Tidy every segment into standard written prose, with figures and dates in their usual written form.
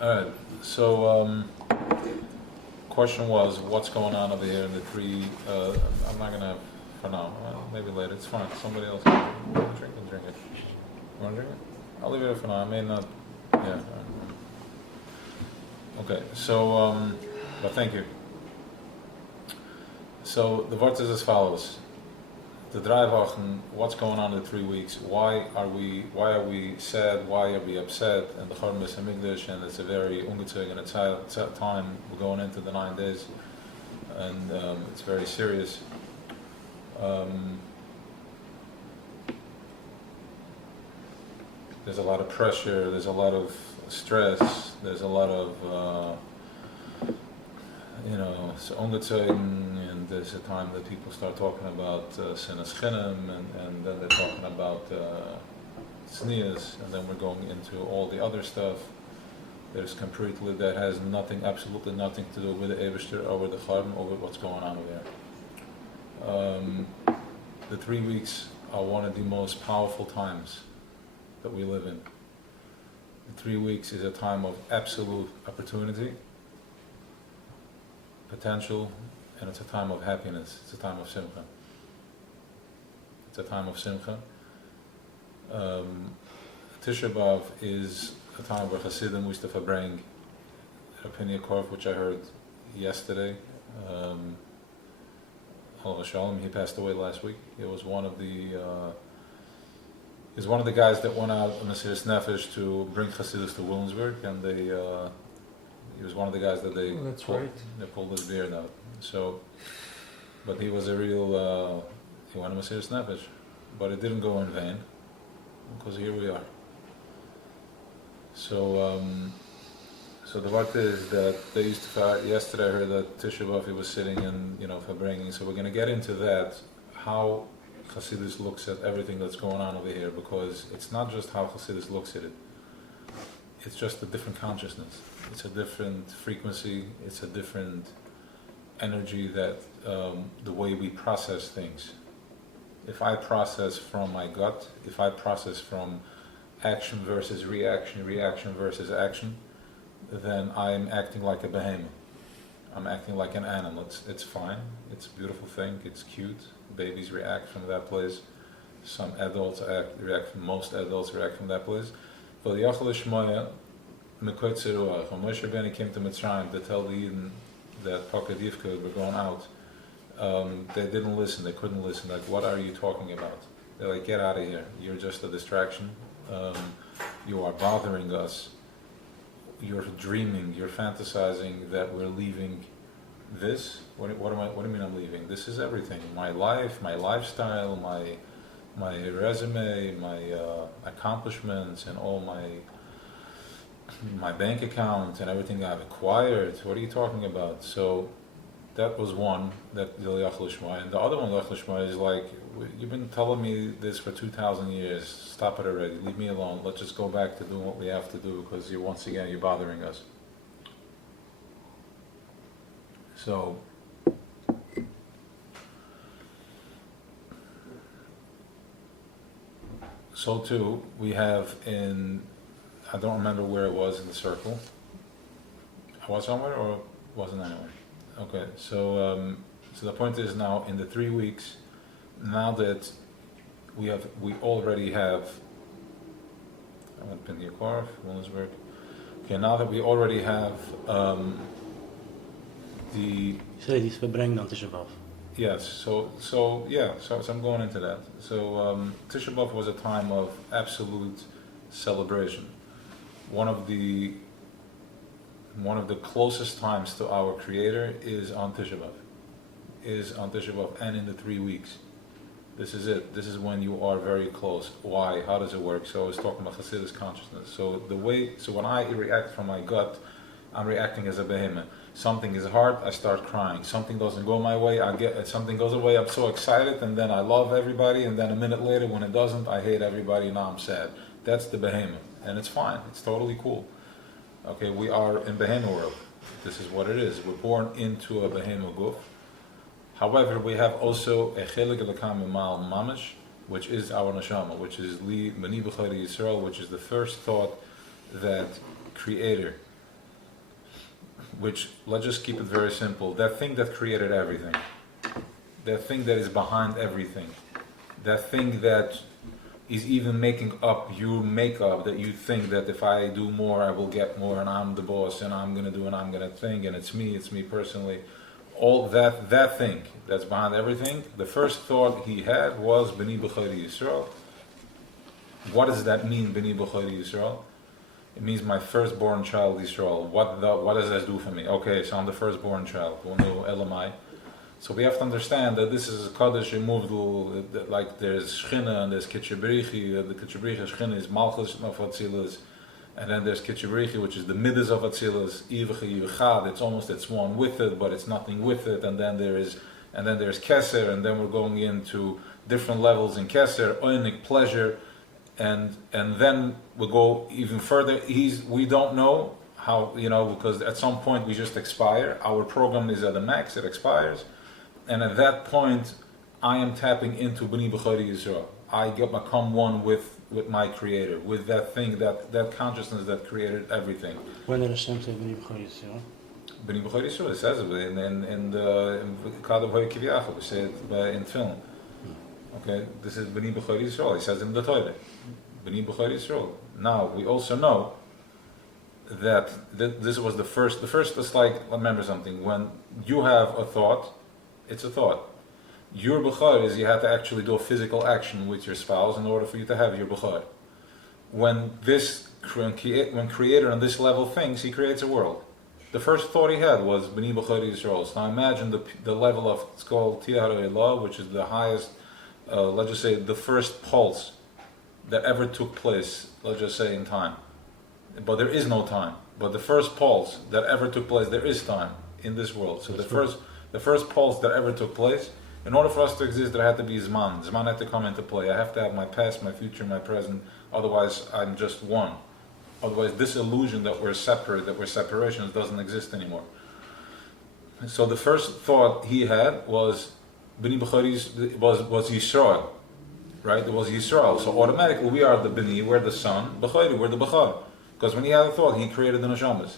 Alright, so question was, what's going on over here in the three, I'm not gonna, for now, maybe later, it's fine, somebody else can drink it. You wanna drink it? I'll leave it for now, I may not, yeah. Okay, so, but thank you. So, the word is as follows. The drei Wochen, what's going on in the 3 weeks? Why are we sad? Why are we upset? And the Chorm is Hamikdash, and it's a very ungezogen time. We're going into the 9 days, and it's very serious. There's a lot of pressure. There's a lot of stress. There's a lot of it's ungezogen. There's a time that people start talking about sinas chinam, and then they're talking about tznius, and then we're going into all the other stuff. There's completely that has nothing, absolutely nothing to do with the Eibishter or with the Chorm or with what's going on over there. The 3 weeks are one of the most powerful times that we live in. The 3 weeks is a time of absolute opportunity, potential, and it's a time of happiness. It's a time of simcha. It's a time of simcha. Tisha B'Av is a time where Hasidim used to bring a Pnimi Korf, which I heard yesterday. Alav Shalom, he passed away last week. He was one of the guys that went out on Mesiras Nefesh to bring Hasidus to Williamsburg, and he was one of the guys that they pulled his beard out. So, but he was a real, he went to Mesiras Nefesh, but it didn't go in vain, because here we are. So, so the fact is that they used to, yesterday I heard that Tisha B'Av he was sitting and, for bringing, so we're going to get into that, how Chassidus looks at everything that's going on over here, because it's not just how Chassidus looks at it, it's just a different consciousness, it's a different frequency, it's a different energy that the way we process things. If I process from my gut, if I process from action versus reaction, reaction versus action, then I'm acting like a behemoth. I'm acting like an animal. It's fine. It's a beautiful thing. It's cute. Babies react from that place. Some adults react. Most adults react from that place. But Yachal Shmoya, Mekotze Ruach. When Moshe Rabbeinu came to Mitzrayim to tell the Yidden that Pakad Yivka were going out, they didn't listen. They couldn't listen. Like, what are you talking about? They're like, get out of here. You're just a distraction. You are bothering us. You're dreaming. You're fantasizing that we're leaving this. What do you mean I'm leaving? This is everything. My life, my lifestyle, my resume, my accomplishments, and all my bank account and everything I've acquired. What are you talking about? So that was one, that the Yachal Shmoya. And the other one, Yachal Shmoya, is like, you've been telling me this for 2,000 years. Stop it already. Leave me alone. Let's just go back to doing what we have to do, because once again you're bothering us. So too, we have I don't remember where it was in the circle. I was somewhere or wasn't anywhere? Okay, so the point is now in the 3 weeks, now that we already have, I went to Pnimi Korf, Williamsburg. Okay, now that we already have yes, so I'm going into that. So Tisha B'Av was a time of absolute celebration. One of the closest times to our Creator is on Tisha B'Av, and in the 3 weeks. This is it. This is when you are very close. Why? How does it work? So I was talking about Hasidus consciousness. So when I react from my gut, I'm reacting as a behemoth. Something is hard, I start crying. Something doesn't go my way, something goes away, I'm so excited, and then I love everybody, and then a minute later, when it doesn't, I hate everybody, now I'm sad. That's the behemoth, and it's fine. It's totally cool. Okay, we are in behemoth world. This is what it is. We're born into a behemoth guf. However, we have also a chelik elokam imal mamish, which is our neshama, which is li b'ni b'chayri Yisrael, which is the first thought that Creator which, let's just keep it very simple, that thing that created everything, that thing that is behind everything, that thing that is even making up your makeup, that you think that if I do more, I will get more, and I'm the boss, and I'm going to do, and I'm going to think, and it's me personally. All that thing that's behind everything, the first thought he had was B'ni B'chari Yisrael. What does that mean, B'ni B'chari Yisrael? It means my firstborn child Yisrael. What does that do for me? Okay, so I'm the firstborn child. Elamai. So we have to understand that this is a Kodesh removed, like there's Shchina and there's Kitchebrichi. The Kitchebrichi Shchina is Malchus of Atzilus. And then there's Kitchebrichi, which is the Midas of Atzilus. Ivacha Yivachad, it's one with it, but it's nothing with it. And then there's Keser, and then we're going into different levels in Keser, Oinik, pleasure. And then we'll go even further. We don't know how, because at some point we just expire. Our program is at the max, it expires. And at that point, I am tapping into B'ni B'chari Yisrael. I become one with my Creator, with that thing, that consciousness that created everything. When did Hashem say B'ni B'chari Yisrael? B'ni B'chari Yisrael, it says it in the Kadav HaKiviyachah, we say it in film. Okay, this is B'ni B'chari Yisrael, he says in the Torah. B'ni B'chari Yisrael. Now, we also know that this was the first is like, remember something, when you have a thought, it's a thought. Your B'char is you have to actually do a physical action with your spouse in order for you to have your B'char. When Creator on this level thinks, he creates a world. The first thought he had was B'ni B'chari Yisrael. So now imagine the level of, it's called Tihar Elah, which is the highest, let's just say the first pulse that ever took place, let's just say in time. But there is no time. But the first pulse that ever took place, there is time in this world. So the first pulse that ever took place, in order for us to exist, there had to be Zman. Zman had to come into play. I have to have my past, my future, my present. Otherwise, I'm just one. Otherwise, this illusion that we're separate, that we're separations, doesn't exist anymore. So the first thought he had was B'ni B'chari was Yisrael. Right? It was Yisrael. So automatically we are the B'ni, we're the son, B'chari, we're the B'char. Because when he had a thought, he created the Neshamas.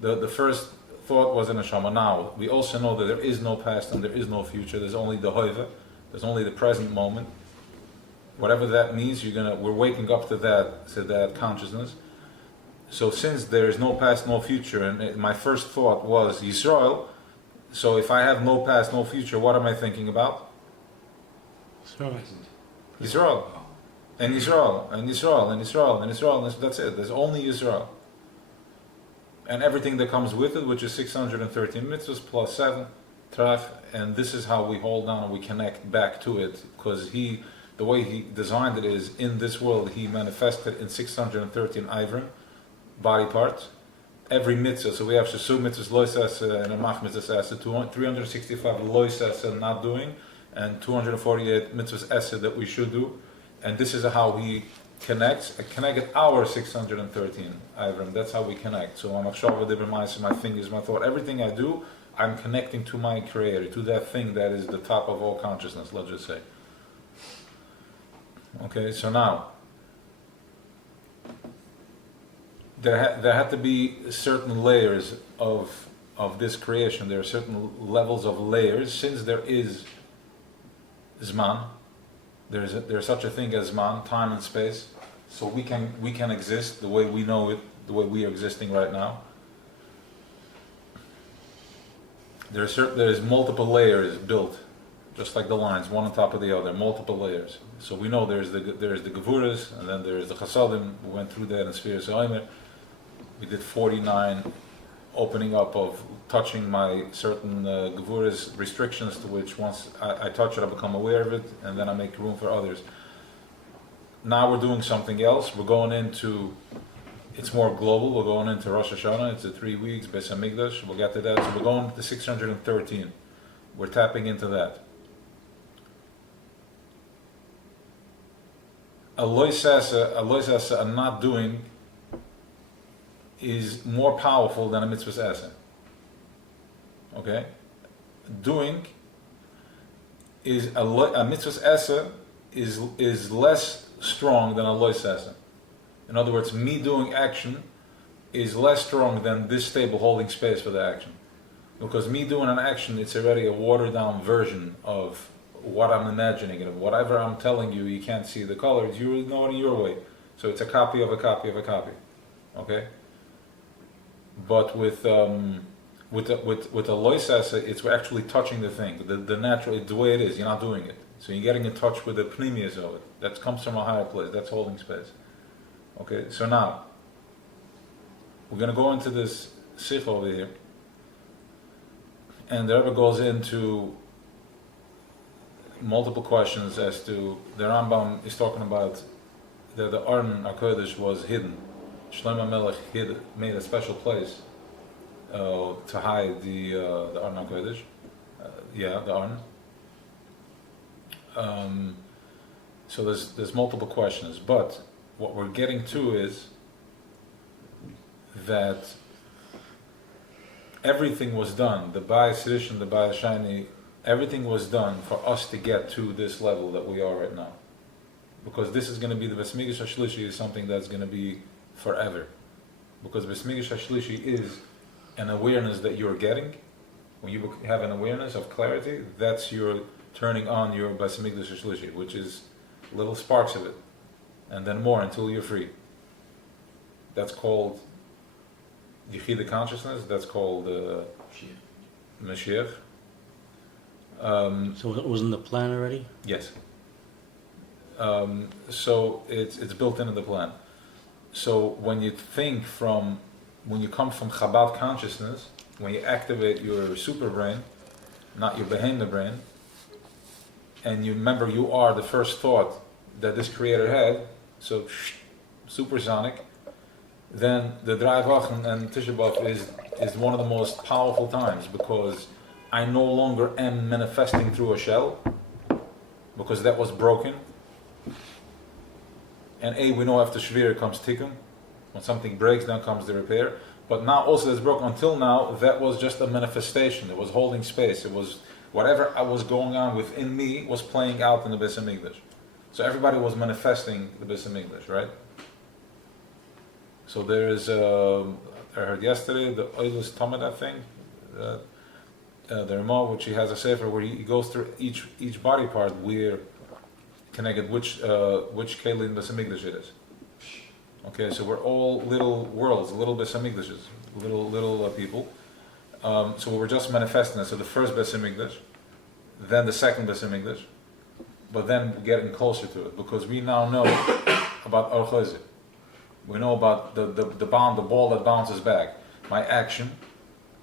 The first thought was a Neshama. Now, we also know that there is no past and there is no future. There's only the Hoiva. There's only the present moment. Whatever that means, we're waking up to that consciousness. So since there is no past, no future, and my first thought was Yisrael, so if I have no past, no future, what am I thinking about? Yisrael. And Yisrael, and Yisrael, and Yisrael, and Yisrael, and that's it. There's only Yisrael. And everything that comes with it, which is 613 mitzvahs plus 7, trach, and this is how we hold on and we connect back to it, because the way he designed it is, in this world, he manifested in 613 ivrim, body parts, every mitzvah. So we have Shasu mitzvahs, loisas, and a mach mitzvahs, 365 loisas not doing, and 248 mitzvahs esed that we should do. And this is how he connected our 613 ivrim. That's how we connect. So my fingers, my thought, everything I do, I'm connecting to my Creator, to that thing that is the top of all consciousness, let's just say. Okay, so now, there had to be certain layers of this creation. There are certain levels of layers. Since there is Zman, there's such a thing as Zman, time and space. So we can exist the way we know it, the way we are existing right now. There's multiple layers built, just like the lines, one on top of the other, multiple layers. So we know there's the Gevuras, and then there's the Chasadim. We went through that in Sphere Omer. We did 49 opening up of touching my certain Gevuras restrictions, to which once I touch it, I become aware of it, and then I make room for others. Now we're doing something else. We're going into, it's more global. We're going into Rosh Hashanah. It's 3 weeks, Beis Hamikdash. We'll get to that. So we're going to 613. We're tapping into that. A loisasa, a not doing, is more powerful than a mitzvah asa. Okay? Doing is a mitzvah asa is less strong than a lois asa. In other words, me doing action is less strong than this stable holding space for the action. Because me doing an action, it's already a watered down version of what I'm imagining. And whatever I'm telling you, you can't see the colors, you know it in your way. So it's a copy of a copy of a copy. Okay? But with a Weisz, it's actually touching the thing. The natural, it's the way it is, you're not doing it. So you're getting in touch with the Pnimius of it. That comes from a higher place, that's holding space. Okay, so now, we're going to go into this sikh over here. And the Rebbe goes into multiple questions as to, the Rambam is talking about that the Aron Kodesh was hidden. Shlomo Melech made a special place to hide the Aron Kodesh. The Aron. So there's multiple questions, but what we're getting to is that everything was done, the Bayis Rishon, the Bayis Shani, everything was done for us to get to this level that we are right now. Because this is going to be, the Beis Mikdash HaShlishi is something that's going to be forever. Because Beis Mikdash HaShlishi is an awareness that you're getting. When you have an awareness of clarity, that's your turning on your Beis Mikdash HaShlishi, which is little sparks of it. And then more until you're free. That's called Yechida consciousness, that's called Mashiach. So it was in the plan already? Yes. So it's built into the plan. So when you when you come from Chabad consciousness, when you activate your super brain, not your behemoth brain, and you remember you are the first thought that this creator had, so supersonic, then the Drei Wochen and Tisha B'Av is one of the most powerful times, because I no longer am manifesting through a shell, because that was broken. And we know after Shvira comes Tikkun. When something breaks, then comes the repair. But now also that's broken. Until now, that was just a manifestation. It was holding space. It was whatever was going on within me was playing out in the Beis HaMikdash. So everybody was manifesting the Beis HaMikdash, right? So there is, I heard yesterday, the Oilus Talmud, I think, the Ramah, which he has a sefer where he goes through each body part where connected which Keli in Beis HaMikdash it is. Okay, so we're all little worlds, little Beis HaMikdashes, little people. So we're just manifesting it. So the first Beis HaMikdash, then the second Beis HaMikdash, but then getting closer to it, because we now know about Or Chozeh. We know about the ball that bounces back. My action,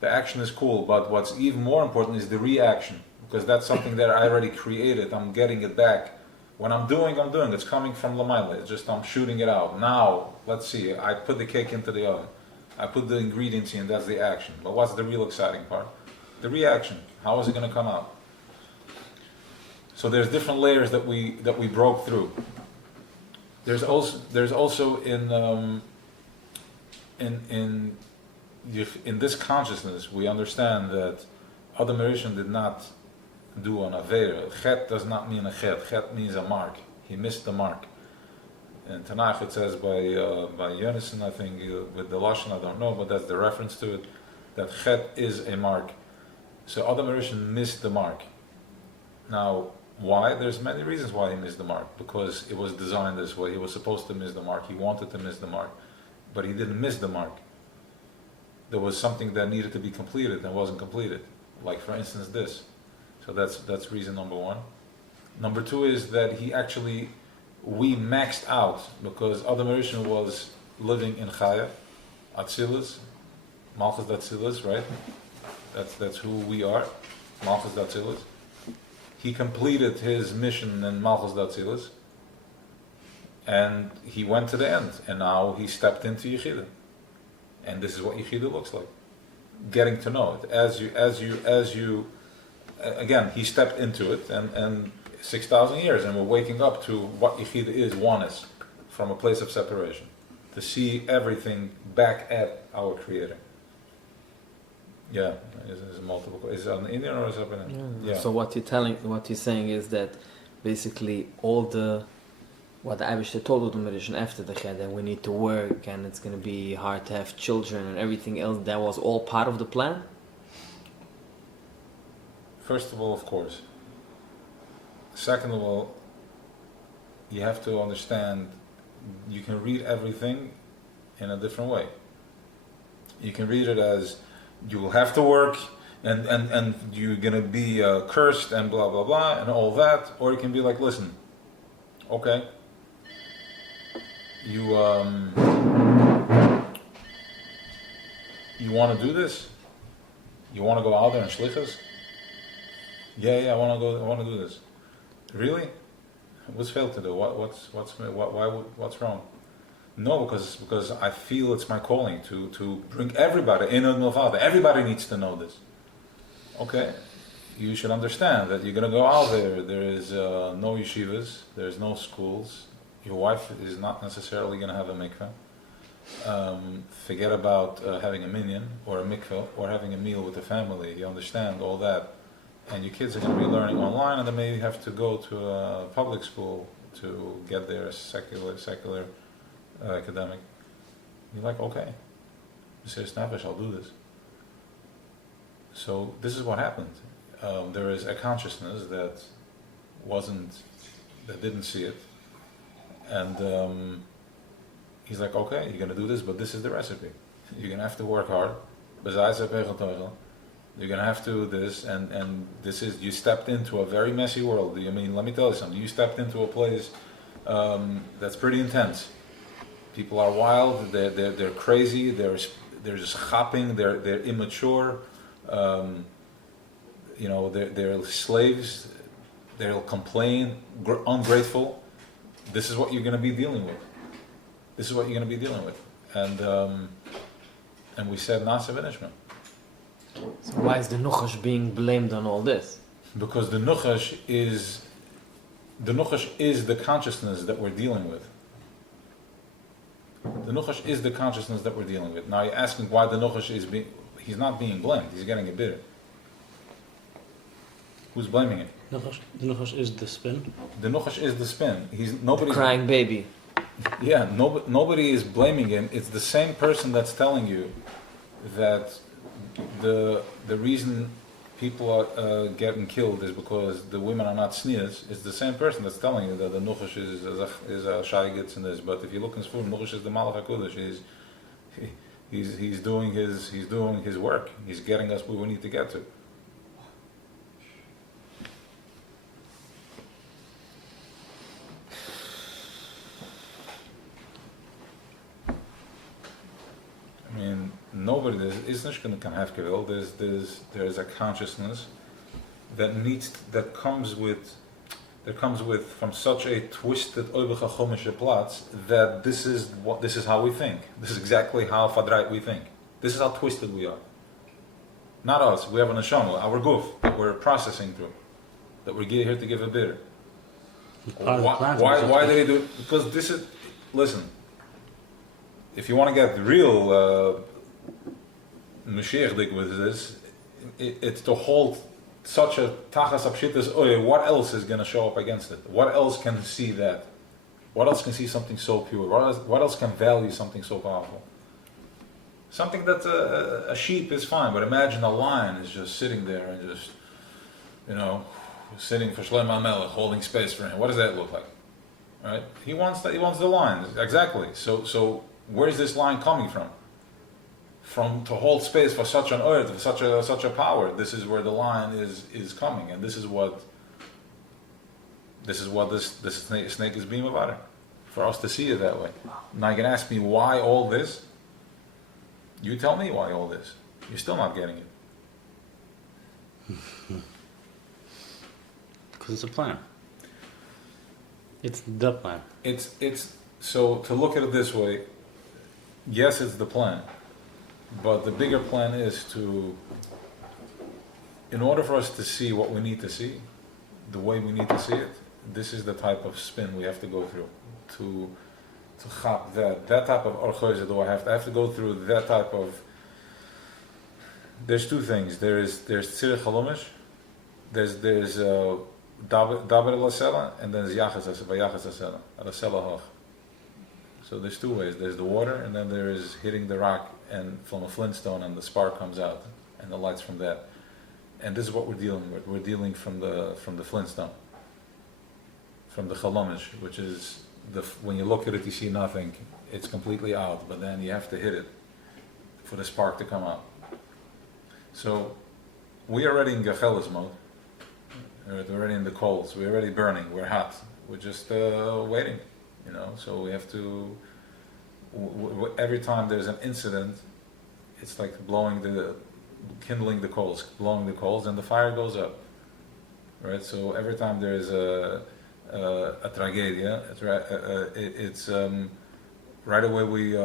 the action is cool, but what's even more important is the reaction, because that's something that I already created. I'm getting it back. When I'm doing. It's coming from Lamaila. It's just I'm shooting it out. Now, let's see. I put the cake into the oven. I put the ingredients in. That's the action. But what's the real exciting part? The reaction. How is it going to come out? So there's different layers that we broke through. There's also in this consciousness we understand that Adam Rishon did not do an Aveira. Chet does not mean a chet. Chet means a mark. He missed the mark. In Tanakh it says by Yonason, I think, with the Lashon, I don't know, but that's the reference to it, that chet is a mark. So Adam Rishon missed the mark. Now, why? There's many reasons why he missed the mark. Because it was designed this way. He was supposed to miss the mark. He wanted to miss the mark. But he didn't miss the mark. There was something that needed to be completed and wasn't completed. Like, for instance, this. So that's reason number one. Number two is that we maxed out, because Adam Rishon was living in Chaya, Atzilus, Malchus Atzilus, right? That's who we are, Malchus Atzilus. He completed his mission in Malchus Atzilus, and he went to the end, and now he stepped into Yechida. And this is what Yechida looks like. Getting to know it. As you again, he stepped into it, and 6,000 years, and we're waking up to what Yechida is, oneness, from a place of separation, to see everything back at our Creator. Yeah, is multiple. Is it on Indian or is it happening? Yeah. So what you're saying is that basically all the What the Abishter told them after the Ched, that we need to work and it's going to be hard to have children and everything else, that was all part of the plan? First of all, of course. Second of all, you have to understand, you can read everything in a different way. You can read it as, you will have to work, and you're going to be cursed and blah blah blah and all that, or it can be like, listen, okay, you want to do this, you want to go out there and shlichus, yeah, I want to do this, really, what's failed to do, what's wrong? No, because I feel it's my calling to bring everybody in and out. Everybody needs to know this. Okay, you should understand that you're going to go out there. There is no yeshivas. There's no schools. Your wife is not necessarily going to have a mikveh. Forget about having a minyan or a mikveh or having a meal with the family. You understand all that, and your kids are going to be learning online, and they may have to go to a public school to get their secular academic. You're like, okay, Mr. Snapish, I'll do this. So this is what happened. There is a consciousness that didn't see it, and he's like, okay, you're going to do this, but this is the recipe. You're going to have to work hard. You're going to have to do this, and this is, you stepped into a very messy world. I mean, let me tell you something. You stepped into a place that's pretty intense. People are wild. They're crazy. They're just hopping. They're immature. They're slaves. They'll complain. Ungrateful. This is what you're going to be dealing with. And we said nasa v'nishma. So why is the Nuchash being blamed on all this? Because the Nuchash is the consciousness that we're dealing with. The Nuchash is the consciousness that we're dealing with. Now you're asking why the Nuchash he's not being blamed, he's getting a bitter. Who's blaming him? The Nuchash is the spin. The Nuchash is the spin. The crying baby. Yeah, nobody is blaming him. It's the same person that's telling you that the reason people are getting killed is because the women are not sneers. It's the same person that's telling you that the Nuchash is a shaygitz in this. But if you look in Sfur, Nuchash is the Malach HaKodesh. He's doing his work. He's getting us where we need to get to. I mean, nobody is not going to have gewil. There's a consciousness that comes with from such a twisted oibechachomische platz that this is how we think. This is exactly how fadreit we think. This is how twisted we are. Not us. We have an neshama, our guf that we're processing through, that we're here to give a bitter. Why did he do it? Because this is, listen. If you want to get real Mashiach with this, it's to hold such a tachas apshitas. What else is going to show up against it? What else can see that? What else can see something so pure? What else can value something so powerful? Something that a sheep is fine, but imagine a lion is just sitting there and just, sitting for Shlomo HaMelech, holding space for him. What does that look like? Right? He wants that. He wants the lion. Exactly. So where's this line coming from? From to hold space for such an earth, for such a power. This is where the line is coming, and this is what this snake is being about it. For us to see it that way. Now you can ask me why all this. You tell me why all this. You're still not getting it. Because it's a plan. It's the plan. It's so to look at it this way. Yes, it's the plan, but the bigger plan is in order for us to see what we need to see, the way we need to see it, this is the type of spin we have to go through to chap that type of orchoiza. Do I have to go through that type of? There's two things. There's tzirich halomish. There's Daber Lasela, and then there's Yachas Asela, Lasela Hoch. So there's two ways. There's the water, and then there is hitting the rock and from a flintstone, and the spark comes out, and the light's from that. And this is what we're dealing with. We're dealing from the flintstone, from the Chalomish, which is when you look at it, you see nothing. It's completely out, but then you have to hit it for the spark to come out. So we're already in Gechelis mode. We're already in the coals. We're already burning. We're hot. We're just waiting, So we have to. Every time there's an incident, it's like kindling the coals, blowing the coals, and the fire goes up. Right. So every time there's a tragedia, it's right away we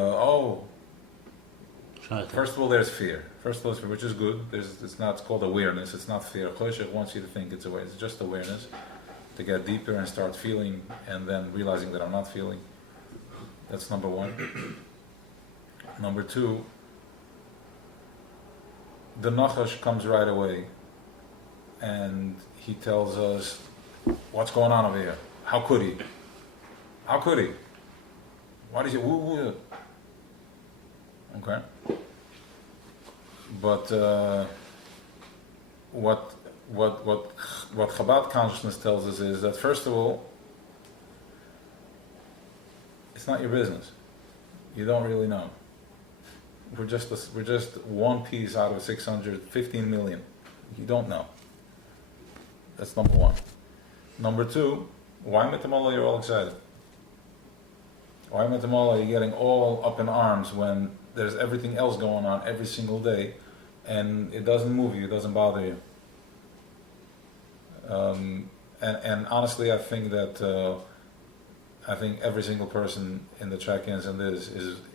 First of all, there's fear. Which is good. It's called awareness. It's not fear. Choshech wants you to think it's aware. It's just awareness. To get deeper and start feeling, and then realizing that I'm not feeling. That's number one. Number two, the Nachash comes right away, and he tells us, what's going on over here? How could he? Why did you? Okay. But what Chabad consciousness tells us is that, first of all, it's not your business. You don't really know. We're just one piece out of 615 million. You don't know. That's number one. Number two, why Mitamola you're all excited? Why Mitamola you're getting all up in arms when there's everything else going on every single day, and it doesn't move you, it doesn't bother you. And honestly, I think that every single person in the check-ins and this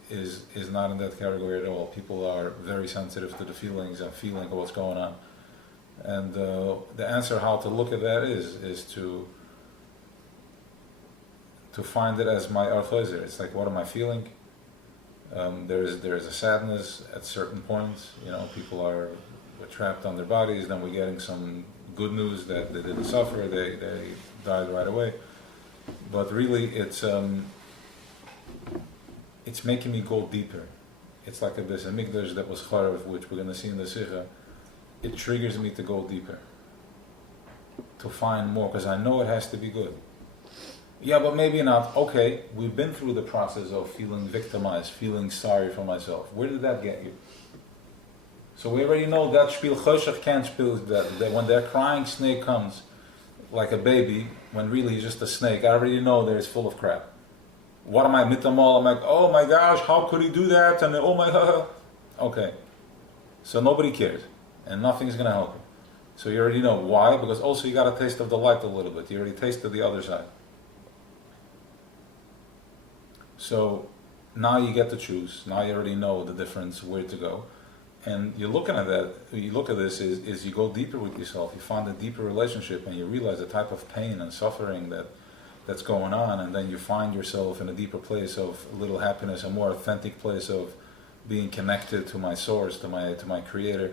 is not in that category at all. People are very sensitive to the feelings and feeling of what's going on. And the answer how to look at that is to find it as my arthoizer. It's like, what am I feeling? There is a sadness at certain points. People are trapped on their bodies. Then we're getting some good news that they didn't suffer. They died right away. But really, it's making me go deeper. It's like this amygdash that was charav, which we're going to see in the Sikha. It triggers me to go deeper, to find more, because I know it has to be good. Yeah, but maybe not. Okay, we've been through the process of feeling victimized, feeling sorry for myself. Where did that get you? So we already know that Spiel Choshech can't spill that when that crying snake comes, like a baby, when really he's just a snake, I already know that it's full of crap. What am I, mitamol? I'm like, oh my gosh, how could he do that? And oh my god. Okay. So nobody cares. And nothing's going to help you. So you already know why, because also you got a taste of the light a little bit. You already tasted the other side. So now you get to choose. Now you already know the difference, where to go. And you're looking at that, you look at this is you go deeper with yourself. You find a deeper relationship and you realize the type of pain and suffering that's going on, and then you find yourself in a deeper place of a little happiness, a more authentic place of being connected to my source, to my creator.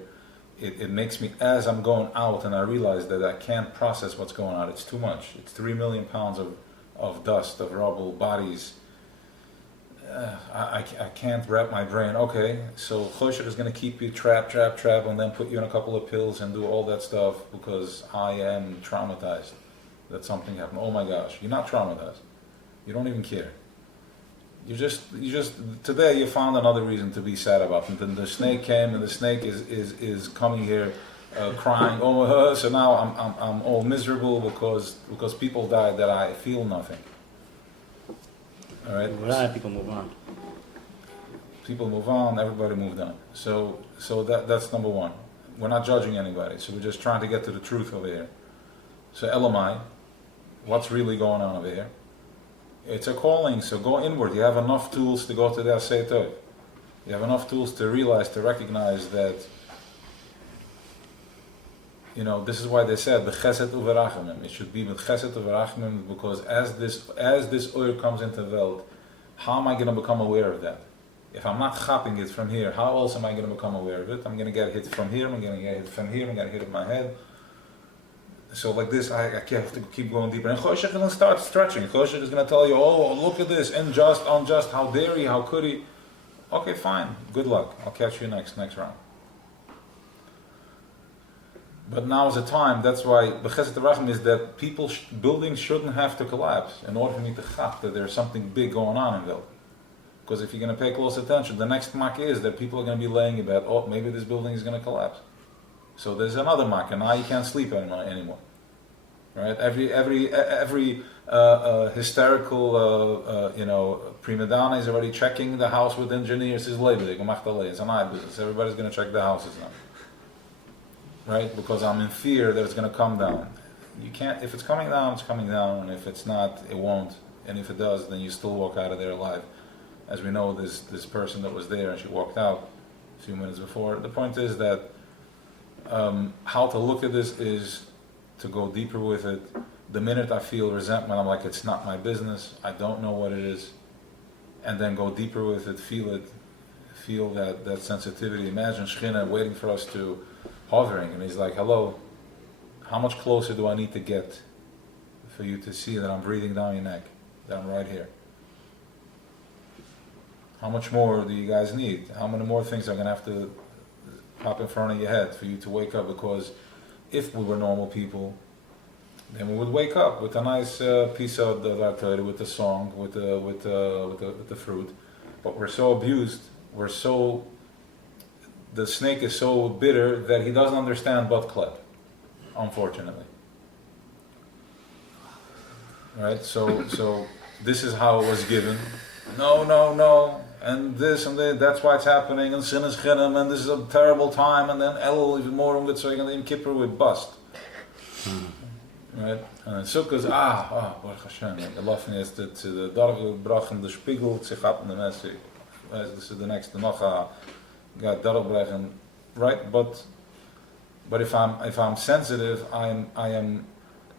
It makes me, as I'm going out and I realize that I can't process what's going on, it's too much. It's 3 million pounds of dust, of rubble, bodies. I can't wrap my brain. Okay, so Choshech is going to keep you trapped, and then put you on a couple of pills and do all that stuff because I am traumatized that something happened. Oh my gosh, you're not traumatized. You don't even care. You just today you found another reason to be sad about it. And the snake came, and the snake is coming here crying. Oh, so now I'm all miserable because people died that I feel nothing. All right. People move on. People move on. Everybody moved on. So that's number one. We're not judging anybody. So we're just trying to get to the truth over here. So Elamai, what's really going on over here? It's a calling. So go inward. You have enough tools to go to that Seitov. You have enough tools to realize, to recognize that. This is why they said the chesed uverachemim. It should be with chesed uverachemim, because as this oil comes into the world, how am I going to become aware of that? If I'm not chapping it from here, how else am I going to become aware of it? I'm going to get hit from here. I'm going to get hit from here. I'm going to hit it in my head. So like this, I have to keep going deeper. And Choshech is going to start stretching. Choshech is going to tell you, oh, look at this, unjust, how dare he, how could he? Okay, fine, good luck. I'll catch you next round. But now is the time. That's why B'chesed Rachim is that buildings shouldn't have to collapse in order for me to chap that there's something big going on in Wild. Because if you're going to pay close attention, the next mark is that people are going to be laying in bed, oh, maybe this building is going to collapse. So there's another mark, and now you can't sleep anymore. Right? Every hysterical, prima donna is already checking the house with engineers. It's an eye business. Everybody's going to check the houses now. Right? Because I'm in fear that it's going to come down. You can't. If it's coming down, it's coming down, and if it's not, it won't. And if it does, then you still walk out of there alive. As we know, this person that was there and she walked out a few minutes before. The point is that how to look at this is to go deeper with it. The minute I feel resentment, I'm like, it's not my business. I don't know what it is, and then go deeper with it. Feel that sensitivity. Imagine Shechina waiting for us to hovering, and he's like, hello. How much closer do I need to get for you to see that I'm breathing down your neck, that I'm right here? How much more do you guys need? How many more things are going to have to pop in front of your head for you to wake up? Because if we were normal people, then we would wake up with a nice piece of the Torah, with the song, with the fruit. But we're so abused. The snake is so bitter that he doesn't understand but klep. Unfortunately, right? So this is how it was given. No, and this and that. That's why it's happening. And sin is chinam, and this is a terrible time. And then Elul even more umgezogen, and in Kippur we bust. Right? And Sukkot is Baruch Hashem. The laughing is that the Darge brachen the Spiegel sich ab in the Message. This is the next Nocha got Darge brachen, right? But if I'm sensitive, I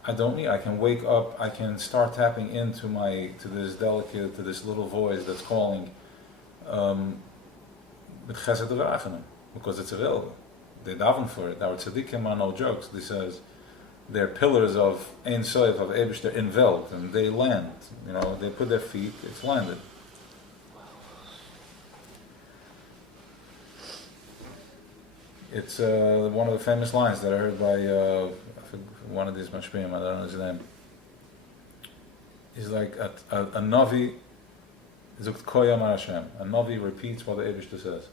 can wake up, I can start tapping into this delicate, to this little voice that's calling with chesed v'rachamim, because it's available. They daven for it. Our tzaddikim are no jokes. They says they're pillars of Ein Sof, of Eibishter in Welt, and they land. They put their feet, it's landed. It's one of the famous lines that I heard by one of these mashpiyim, I don't know his name. He's like, a Navi, Zukt Koyam Hashem. A Navi repeats what the Eibishter says.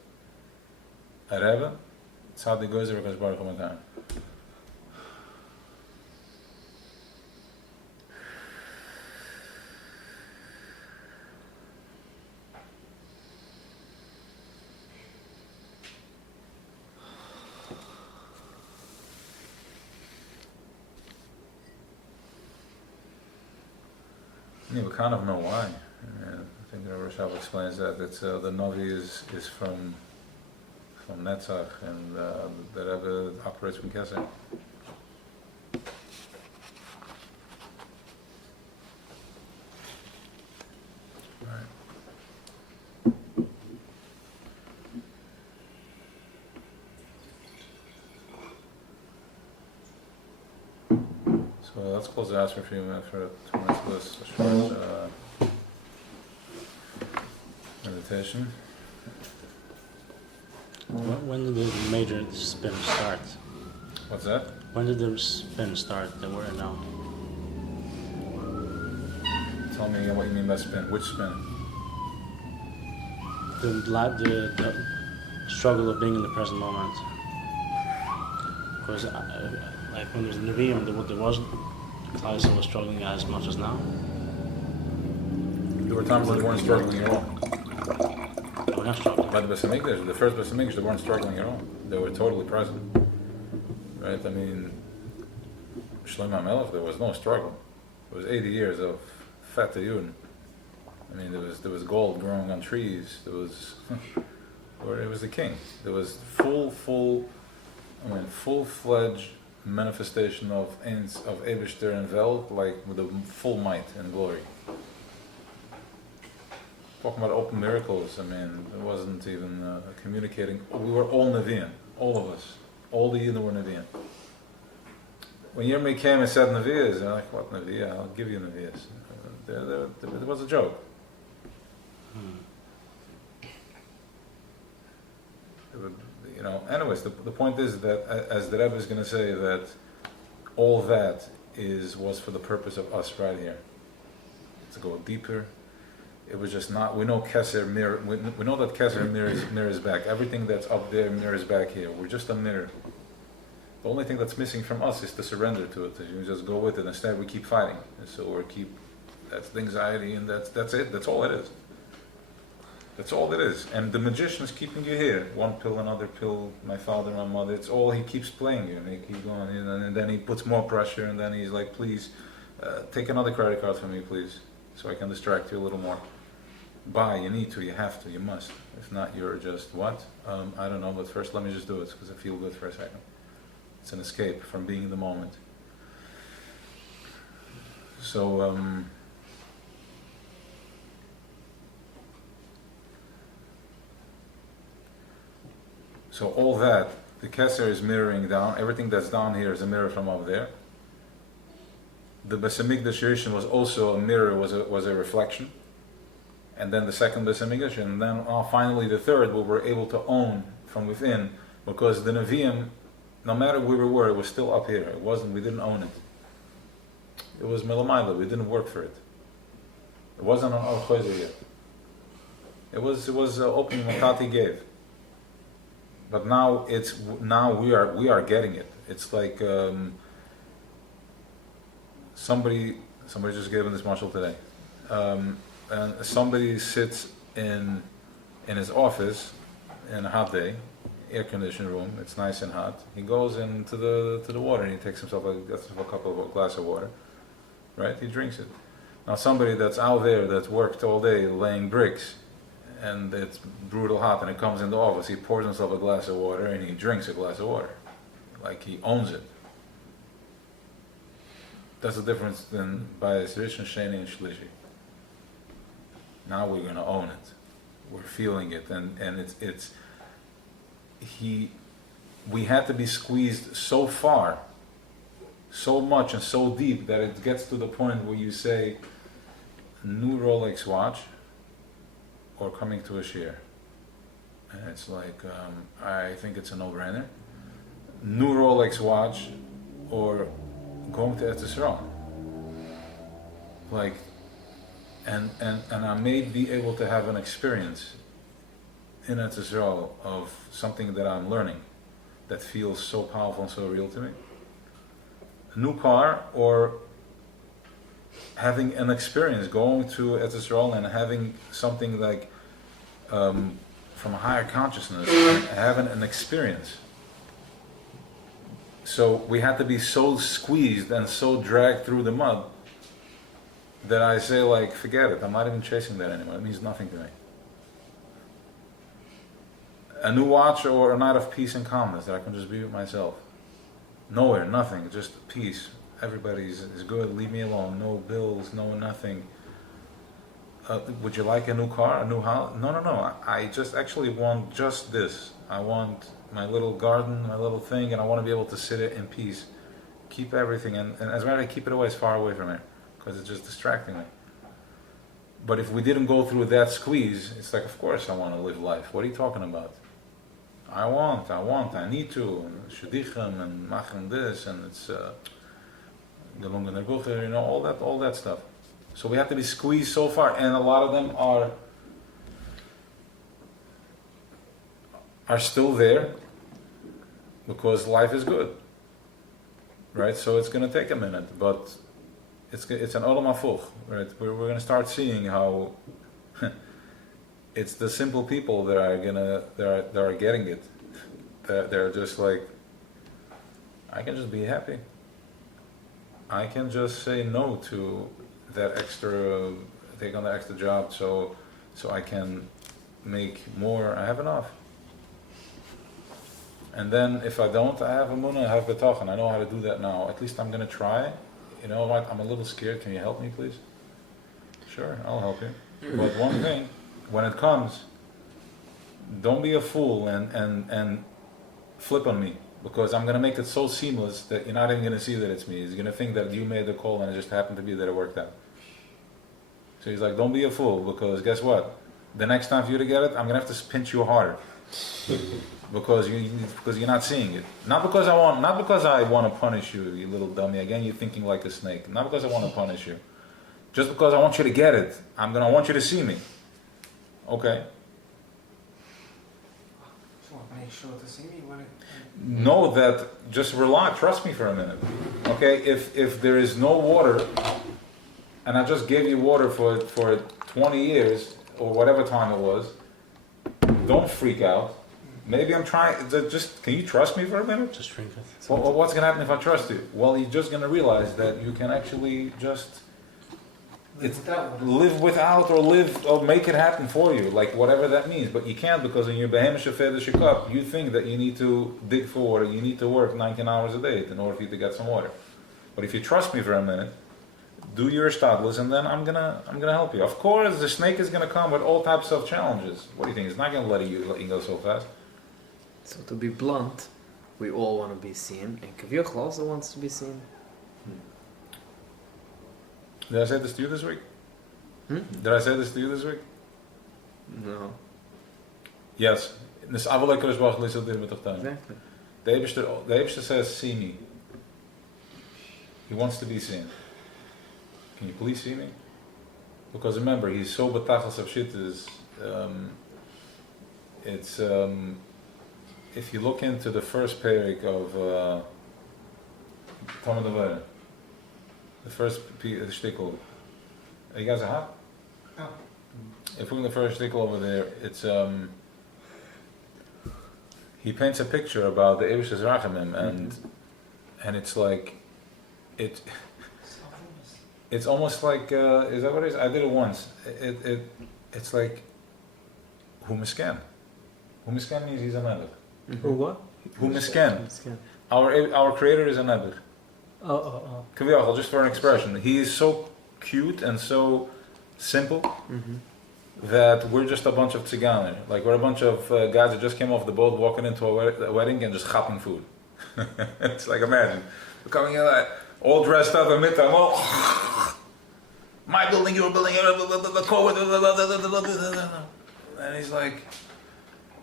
A Rebbe, Tzadi Gozer V'Kadosh Baruch Hu Matayim. Yeah, we kind of know why. I think the Rosh explains that it's the Navi is from Netzach, and the Rebbe operates from Kesser. Right. So let's close the house for a few minutes, for 2 minutes of this short meditation. When did the major spin start? What's that? When did the spin start that we're in now? Tell me what you mean by spin. Which spin? The struggle of being in the present moment. Because like when there's Nevi'im, there wasn't, Klal was struggling as much as now. There were times when they weren't struggling at all. They were not struggling. By the Beis Hamikdash, the first Beis Hamikdash, they weren't struggling at all. They were totally present. Right? I mean, Shlomo HaMelech, there was no struggle. It was 80 years of fat Yidden. I mean, there was gold growing on trees. It was the king. There was full-fledged manifestation of Eibishter and Welt, like with a full might and glory. Talking about open miracles, I mean, it wasn't even communicating. We were all Nevi'im, all of us. All the Yidden were Nevi'im. When Yirmiyah came and said Nevi'as, they're like, what Nevi'ah? I'll give you Nevi'as. It was a joke. Anyways, the point is that, as the Rebbe is going to say, that all that was for the purpose of us right here. To go deeper. It was just not, we know Keser mirror, we know that Keser mirrors back. Everything that's up there mirrors back here. We're just a mirror. The only thing that's missing from us is to surrender to it. You just go with it. Instead, we keep fighting. And so that's the anxiety, and that's it. That's all it is. That's all it is. And the magician is keeping you here. One pill, another pill, my father, my mother. It's all, he keeps playing you. And he keeps going, and then he puts more pressure, and then he's like, please, take another credit card from me, please, so I can distract you a little more. Buy, you need to, you have to, you must. If not, you're just, what? I don't know, but first let me just do it, because I feel good for a second. It's an escape from being in the moment. So, so all that, the Keser is mirroring down, everything that's down here is a mirror from up there. The Beis Hamikdash Rishon was also a mirror, was a reflection. And then the second Beis Hamikdash, and then finally the third, we were able to own from within, because the Nevi'im, no matter where we were, it was still up here. We didn't own it. It was Melamayla, we didn't work for it. It wasn't on our Choyzer yet. It was opening Makati gave. But now we are getting it. It's like somebody just gave him this marshal today. And somebody sits in his office in a hot day, air conditioned room. It's nice and hot. He goes into the water and he takes himself a glass of water. Right? He drinks it. Now somebody that's out there that's worked all day laying bricks, and it's brutal hot, and he comes in the office, he pours himself a glass of water and he drinks a glass of water. Like he owns it. That's the difference than Weisz, Rishon, Sheni, and Shlishi. Now we're going to own it. We're feeling it, and we had to be squeezed so far, so much and so deep, that it gets to the point where you say, new Rolex watch, or coming to a shir. And it's like, I think it's a no-brainer. New Rolex watch, or going to Eretz Yisrael. Like, and I may be able to have an experience in Eretz Yisrael of something that I'm learning that feels so powerful and so real to me. A new car, or having an experience, going to Eretz Yisrael and having something like from a higher consciousness, and having an experience. So we had to be so squeezed and so dragged through the mud that I say, like, forget it, I'm not even chasing that anymore. It means nothing to me. A new watch, or a night of peace and calmness, that I can just be with myself. Nowhere, nothing, just peace. Everybody is good, leave me alone, no bills, no nothing. Would you like a new car, a new house? No. I just actually want just this. I want my little garden, my little thing, and I want to be able to sit it in peace. Keep everything, and as a matter of fact, keep it away, as far away from here, because it's just distracting me. But if we didn't go through that squeeze, it's like, of course I want to live life. What are you talking about? I need to, and shudichem, and machen this, and it's gelungen der Bucher, all that stuff. So we have to be squeezed so far, and a lot of them are still there because life is good, right? So it's going to take a minute, but it's an olam hafuch, right? We're going to start seeing how it's the simple people that are getting it. They're just like, I can just be happy. I can just say no to that extra, take on the extra job, so I can make more. I have enough. And then if I don't, I have emunah, I have betachon. I know how to do that now. At least I'm going to try. You know what? I'm a little scared. Can you help me, please? Sure, I'll help you. But one thing, when it comes, don't be a fool and flip on me. because I'm going to make it so seamless that you're not even going to see that it's me. He's going to think that you made the call and it just happened to be that it worked out. So he's like, don't be a fool, because guess what? The next time for you to get it, I'm going to have to pinch you harder. because you're not seeing it. Not because I want to punish you, you little dummy. Again, you're thinking like a snake. Not because I want to punish you. Just because I want you to get it. I want you to see me. Okay. So make sure to see me when it... Know that, just relax, trust me for a minute. Okay, if there is no water, and I just gave you water for 20 years, or whatever time it was, don't freak out. Maybe I'm trying, can you trust me for a minute? Just drink it. Well, what's going to happen if I trust you? Well, you're just going to realize that you can actually just live without or make it happen for you, like whatever that means. But you can't, because in your behemoth shekap, you think that you need to dig for water, you need to work 19 hours a day in order for you to get some water. But if you trust me for a minute, do your stadlis, and then I'm gonna help you. Of course, the snake is gonna come with all types of challenges. What do you think? It's not gonna let you go so fast. So to be blunt, we all want to be seen, and Kavioch also wants to be seen. Did I say this to you this week? Did I say this to you this week? No. Yes. This Aron Kodesh Pnimi. Exactly. The Eibishter says, see me. He wants to be seen. Can you please see me? Because remember, he's so betachas of shittas. If you look into the first parak of Talmud Avera, the first shtickle, you guys are hot? No. If we look at the first shtickle over there, it's he paints a picture about the Eibishter's Rachamim, and it's like it's almost like is that what it is? I did it once. It's like hu misken. Hu misken means he's a nebuch. Who what? Hu misken. Our creator is a nebuch. Oh. Kaviyachal, just for an expression. He is so cute and so simple that we're just a bunch of tziganer. Like we're a bunch of guys that just came off the boat, walking into a wedding and just chapping food. It's like, imagine, we're coming in all dressed up and midtime, my building, your building, the core, and he's like,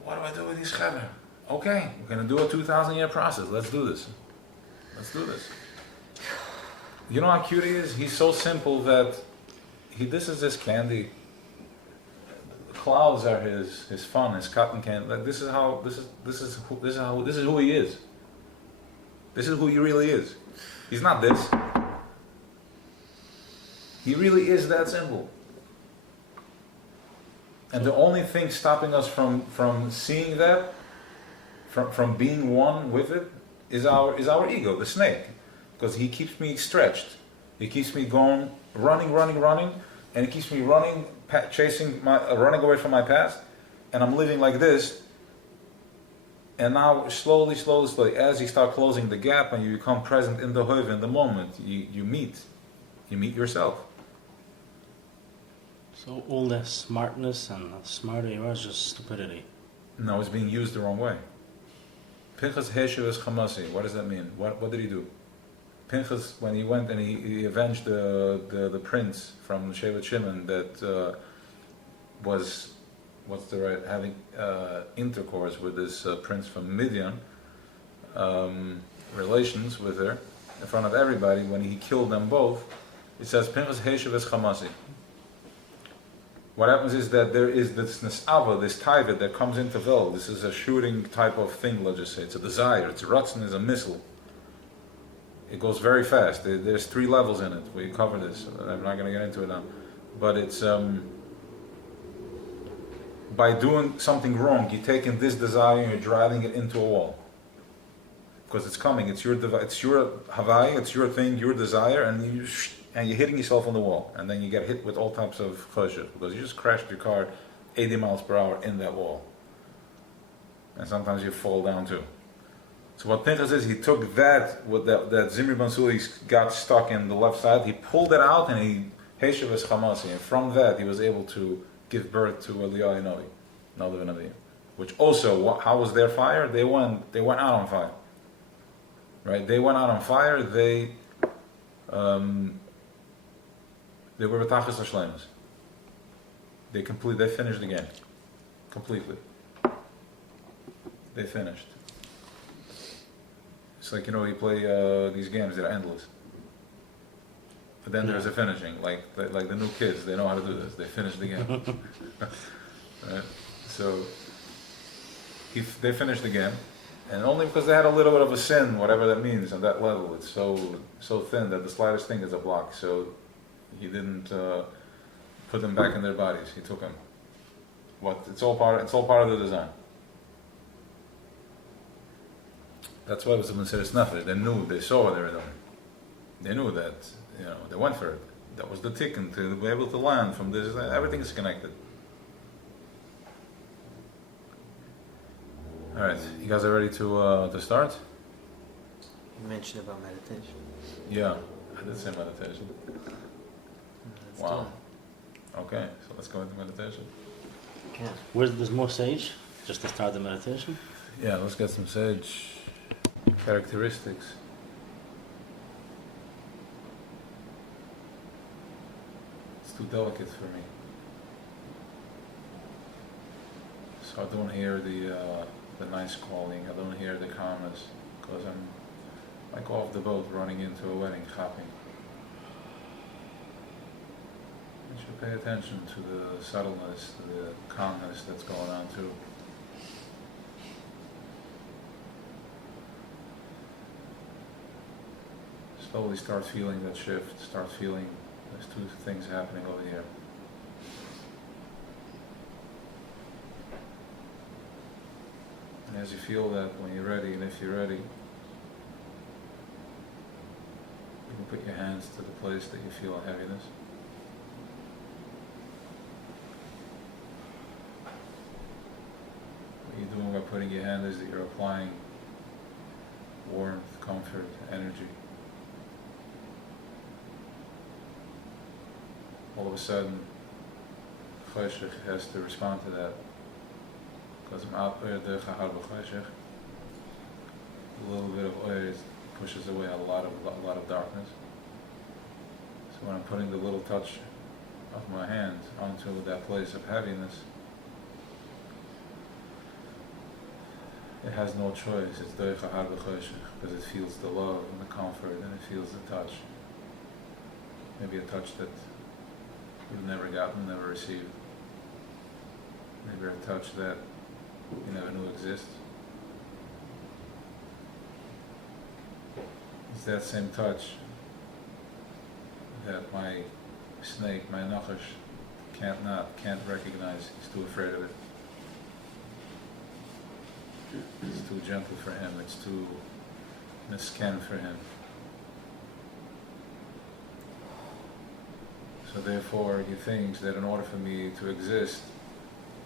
what do I do with these chaver? Okay, we're going to do a 2,000-year process. Let's do this. You know how cute he is? He's so simple that this is his candy. Clouds are his fun, his cotton candy. Like this is who he is. This is who he really is. He's not this. He really is that simple. And the only thing stopping us from seeing that, from being one with it, is our ego, the snake. Because he keeps me stretched. He keeps me going, running, and he keeps me running, running away from my past, and I'm living like this. And now, slowly, as you start closing the gap and you become present in the hoiv, in the moment, you meet yourself. So all that smartness and smarter you are is just stupidity. No, it's being used the wrong way. Pinchas Heshev Chamasi. What does that mean? What did he do? Pinchas, when he went and he avenged the prince from Shevet Shimon that was having intercourse with this prince from Midian, relations with her in front of everybody. When he killed them both, it says Pinchas Heshev Chamasi. What happens is that there is this nesava, this taiva that comes into vel. This is a shooting type of thing, let's just say. It's a desire. It's a ratzon, is a missile. It goes very fast. There's 3 levels in it. We cover this. I'm not going to get into it now. But it's by doing something wrong, you're taking this desire and you're driving it into a wall. Because it's coming. It's your Hawaii. It's your thing, your desire, and you're hitting yourself on the wall. And then you get hit with all types of choshev because you just crashed your car 80 miles per hour in that wall. And sometimes you fall down too. So what Pinchas is, he took that Zimri Bansuli got stuck in the left side, he pulled it out and he Heshev es Chamasi, and from that he was able to give birth to Eliyahu Novi, which also, how was their fire? They went out on fire. right? They went out on fire. They were b'tachas hashlemus. They finished the game completely. They finished. It's like, you play these games that are endless. But then there's a finishing, like the new kids, they know how to do this. They finish the game. Right? So they finished the game, and only because they had a little bit of a sin, whatever that means, on that level. It's so thin that the slightest thing is a block. So he didn't put them back in their bodies. He took them. But it's all part of the design. That's why it was a Mesiras Nefesh. They saw what they were doing. They knew that, they went for it. That was the tikkun, to be able to land from this. Everything is connected. All right, you guys are ready to start? You mentioned about meditation. Yeah, I did say meditation. Let's Wow. do it. Okay, so let's go into meditation. Okay. There's more sage, just to start the meditation. Yeah, let's get some sage characteristics. It's too delicate for me. So I don't hear the nice calling, I don't hear the calmness, because I'm like off the boat running into a wedding, shopping. I should pay attention to the subtleness, to the calmness that's going on too. Slowly start feeling that shift, start feeling there's two things happening over here. And as you feel that, when you're ready, and if you're ready, you can put your hands to the place that you feel a heaviness. What you're doing by putting your hand is that you're applying warmth, comfort, energy. All of a sudden, Cheshech has to respond to that. Because a little bit of oil pushes away a lot of darkness. So when I'm putting the little touch of my hand onto that place of heaviness, it has no choice. It's because it feels the love and the comfort, and it feels the touch. Maybe a touch that you've never gotten, never received. Maybe a touch that you never knew exists. It's that same touch that my snake, my nachash, can't recognize. He's too afraid of it. It's too gentle for him. It's too misken for him. So therefore, he thinks that in order for me to exist,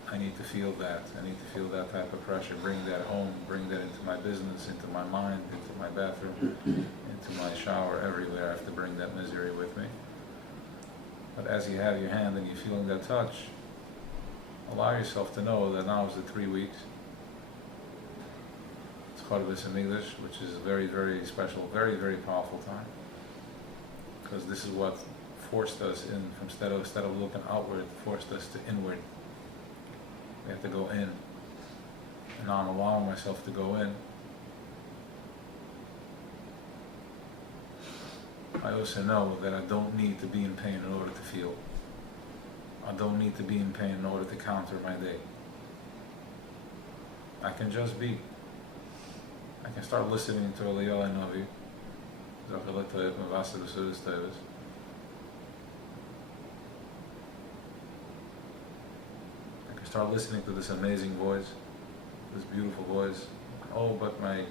I need to feel that. I need to feel that type of pressure. Bring that home. Bring that into my business, into my mind, into my bathroom, into my shower, everywhere. I have to bring that misery with me. But as you have your hand and you're feeling that touch, allow yourself to know that now is the 3 weeks. It's Chodesh in English, which is a very, very special, very, very powerful time. Because this is what forced us in, instead of looking outward, forced us to inward. We have to go in. And now I'm allowing myself to go in. I also know that I don't need to be in pain in order to feel. I don't need to be in pain in order to counter my day. I can just be. I can start listening to Eliyahu Navi. I can start listening to this amazing voice, this beautiful voice. Oh, but I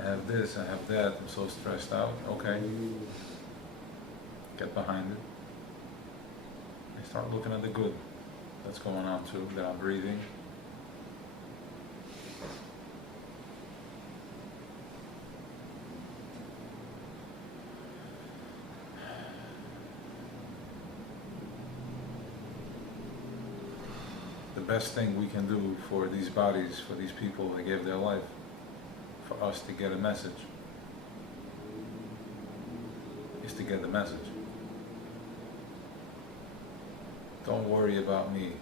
have this, I have that, I'm so stressed out. Okay. Get behind it. I start looking at the good that's going on too, that I'm breathing. The best thing we can do for these bodies, for these people that gave their life, for us to get a message, is to get the message. Don't worry about me.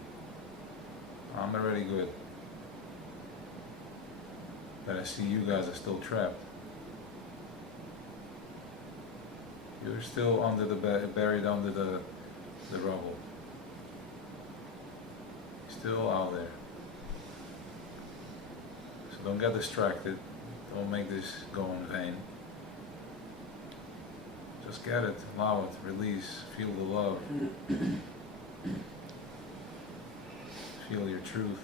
I'm already good. But I see you guys are still trapped. You're still under the buried under the rubble. Still out there. So don't get distracted. Don't make this go in vain. Just get it, allow it, release, feel the love. Feel your truth.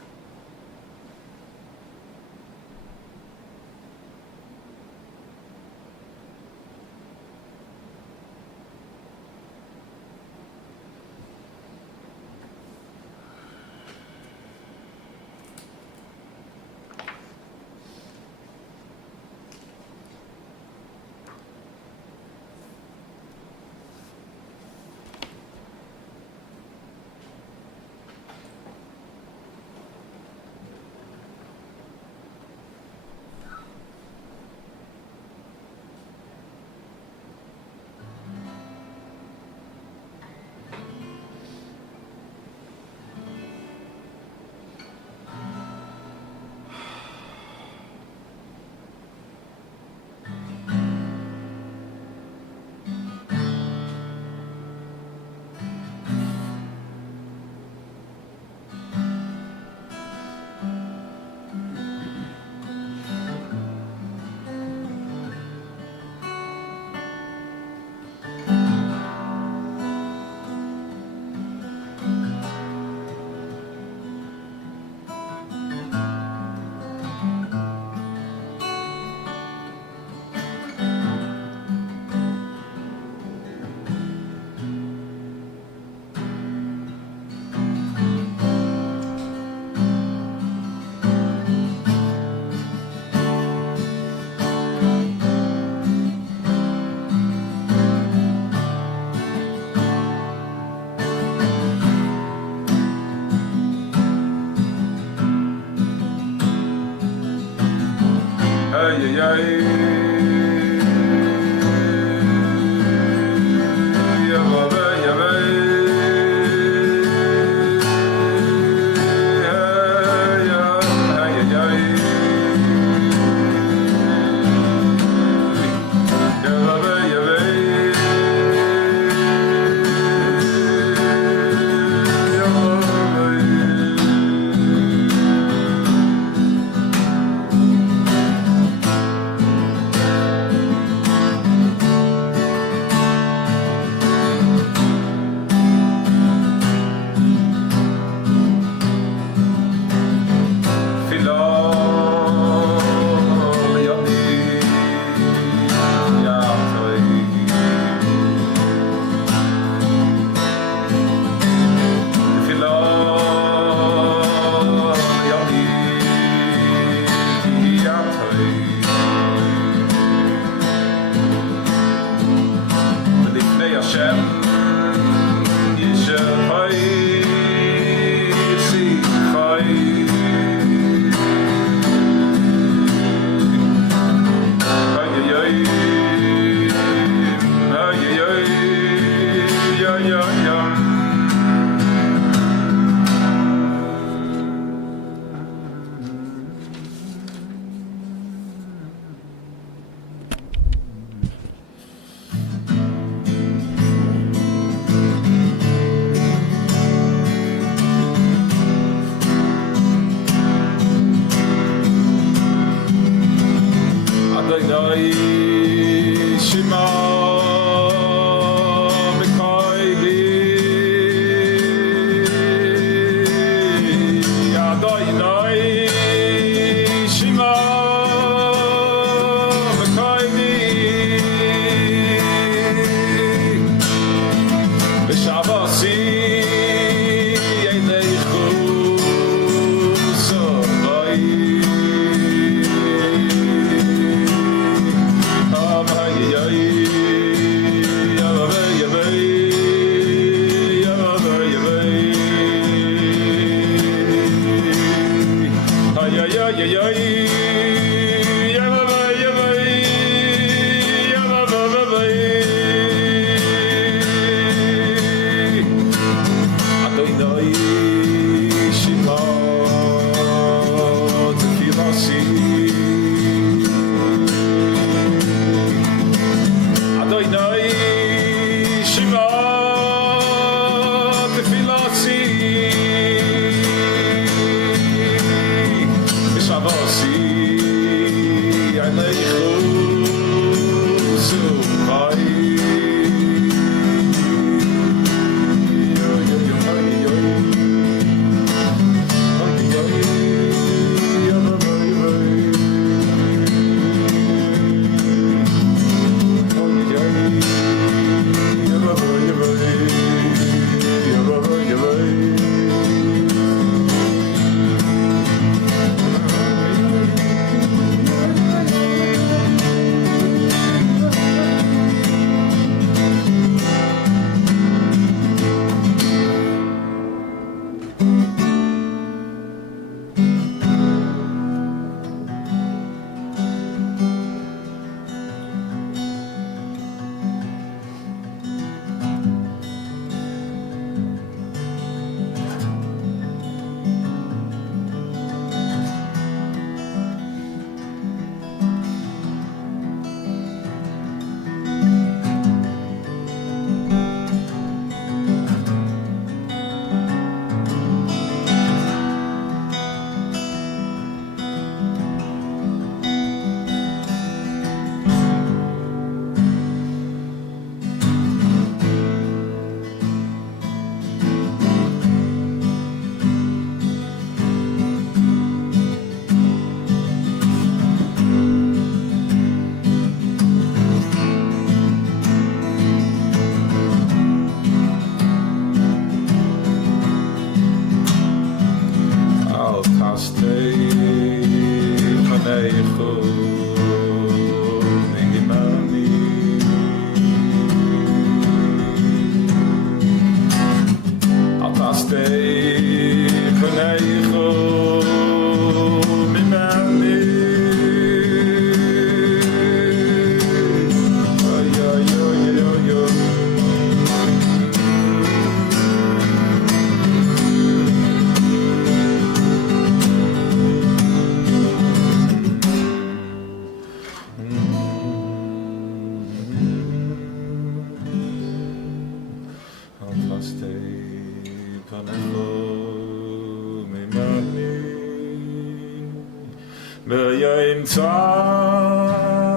Tzali.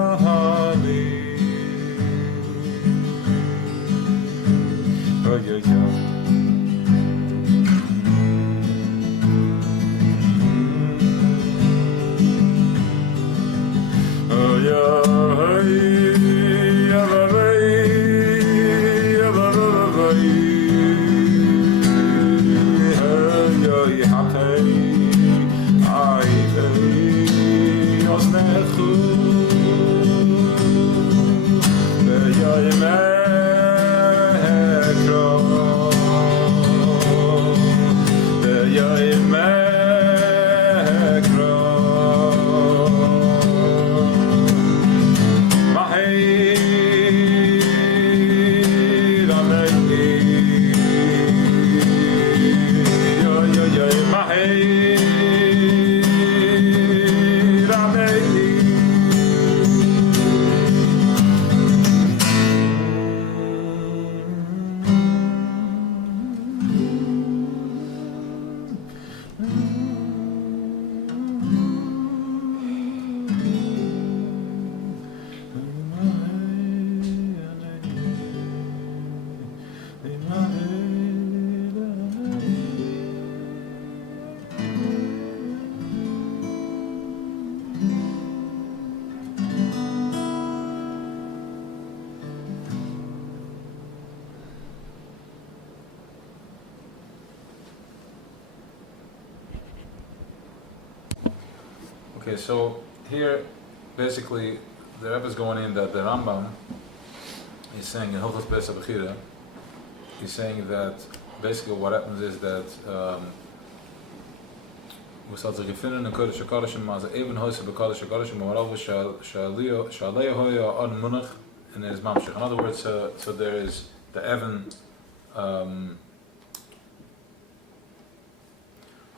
Oh yeah yeah. Oh yeah. Okay, so here, basically, the Rebbe is going in that the Rambam is saying in Hilchos Beis HaBechira, he's saying that basically what happens is that we start to gefunden in Kodesh HaKodeshim, maar ze even hoise be Kodesh HaKodeshim, maar over Shalei Hoya on Munach, and there's Mamshech. In other words, so there is the Evan,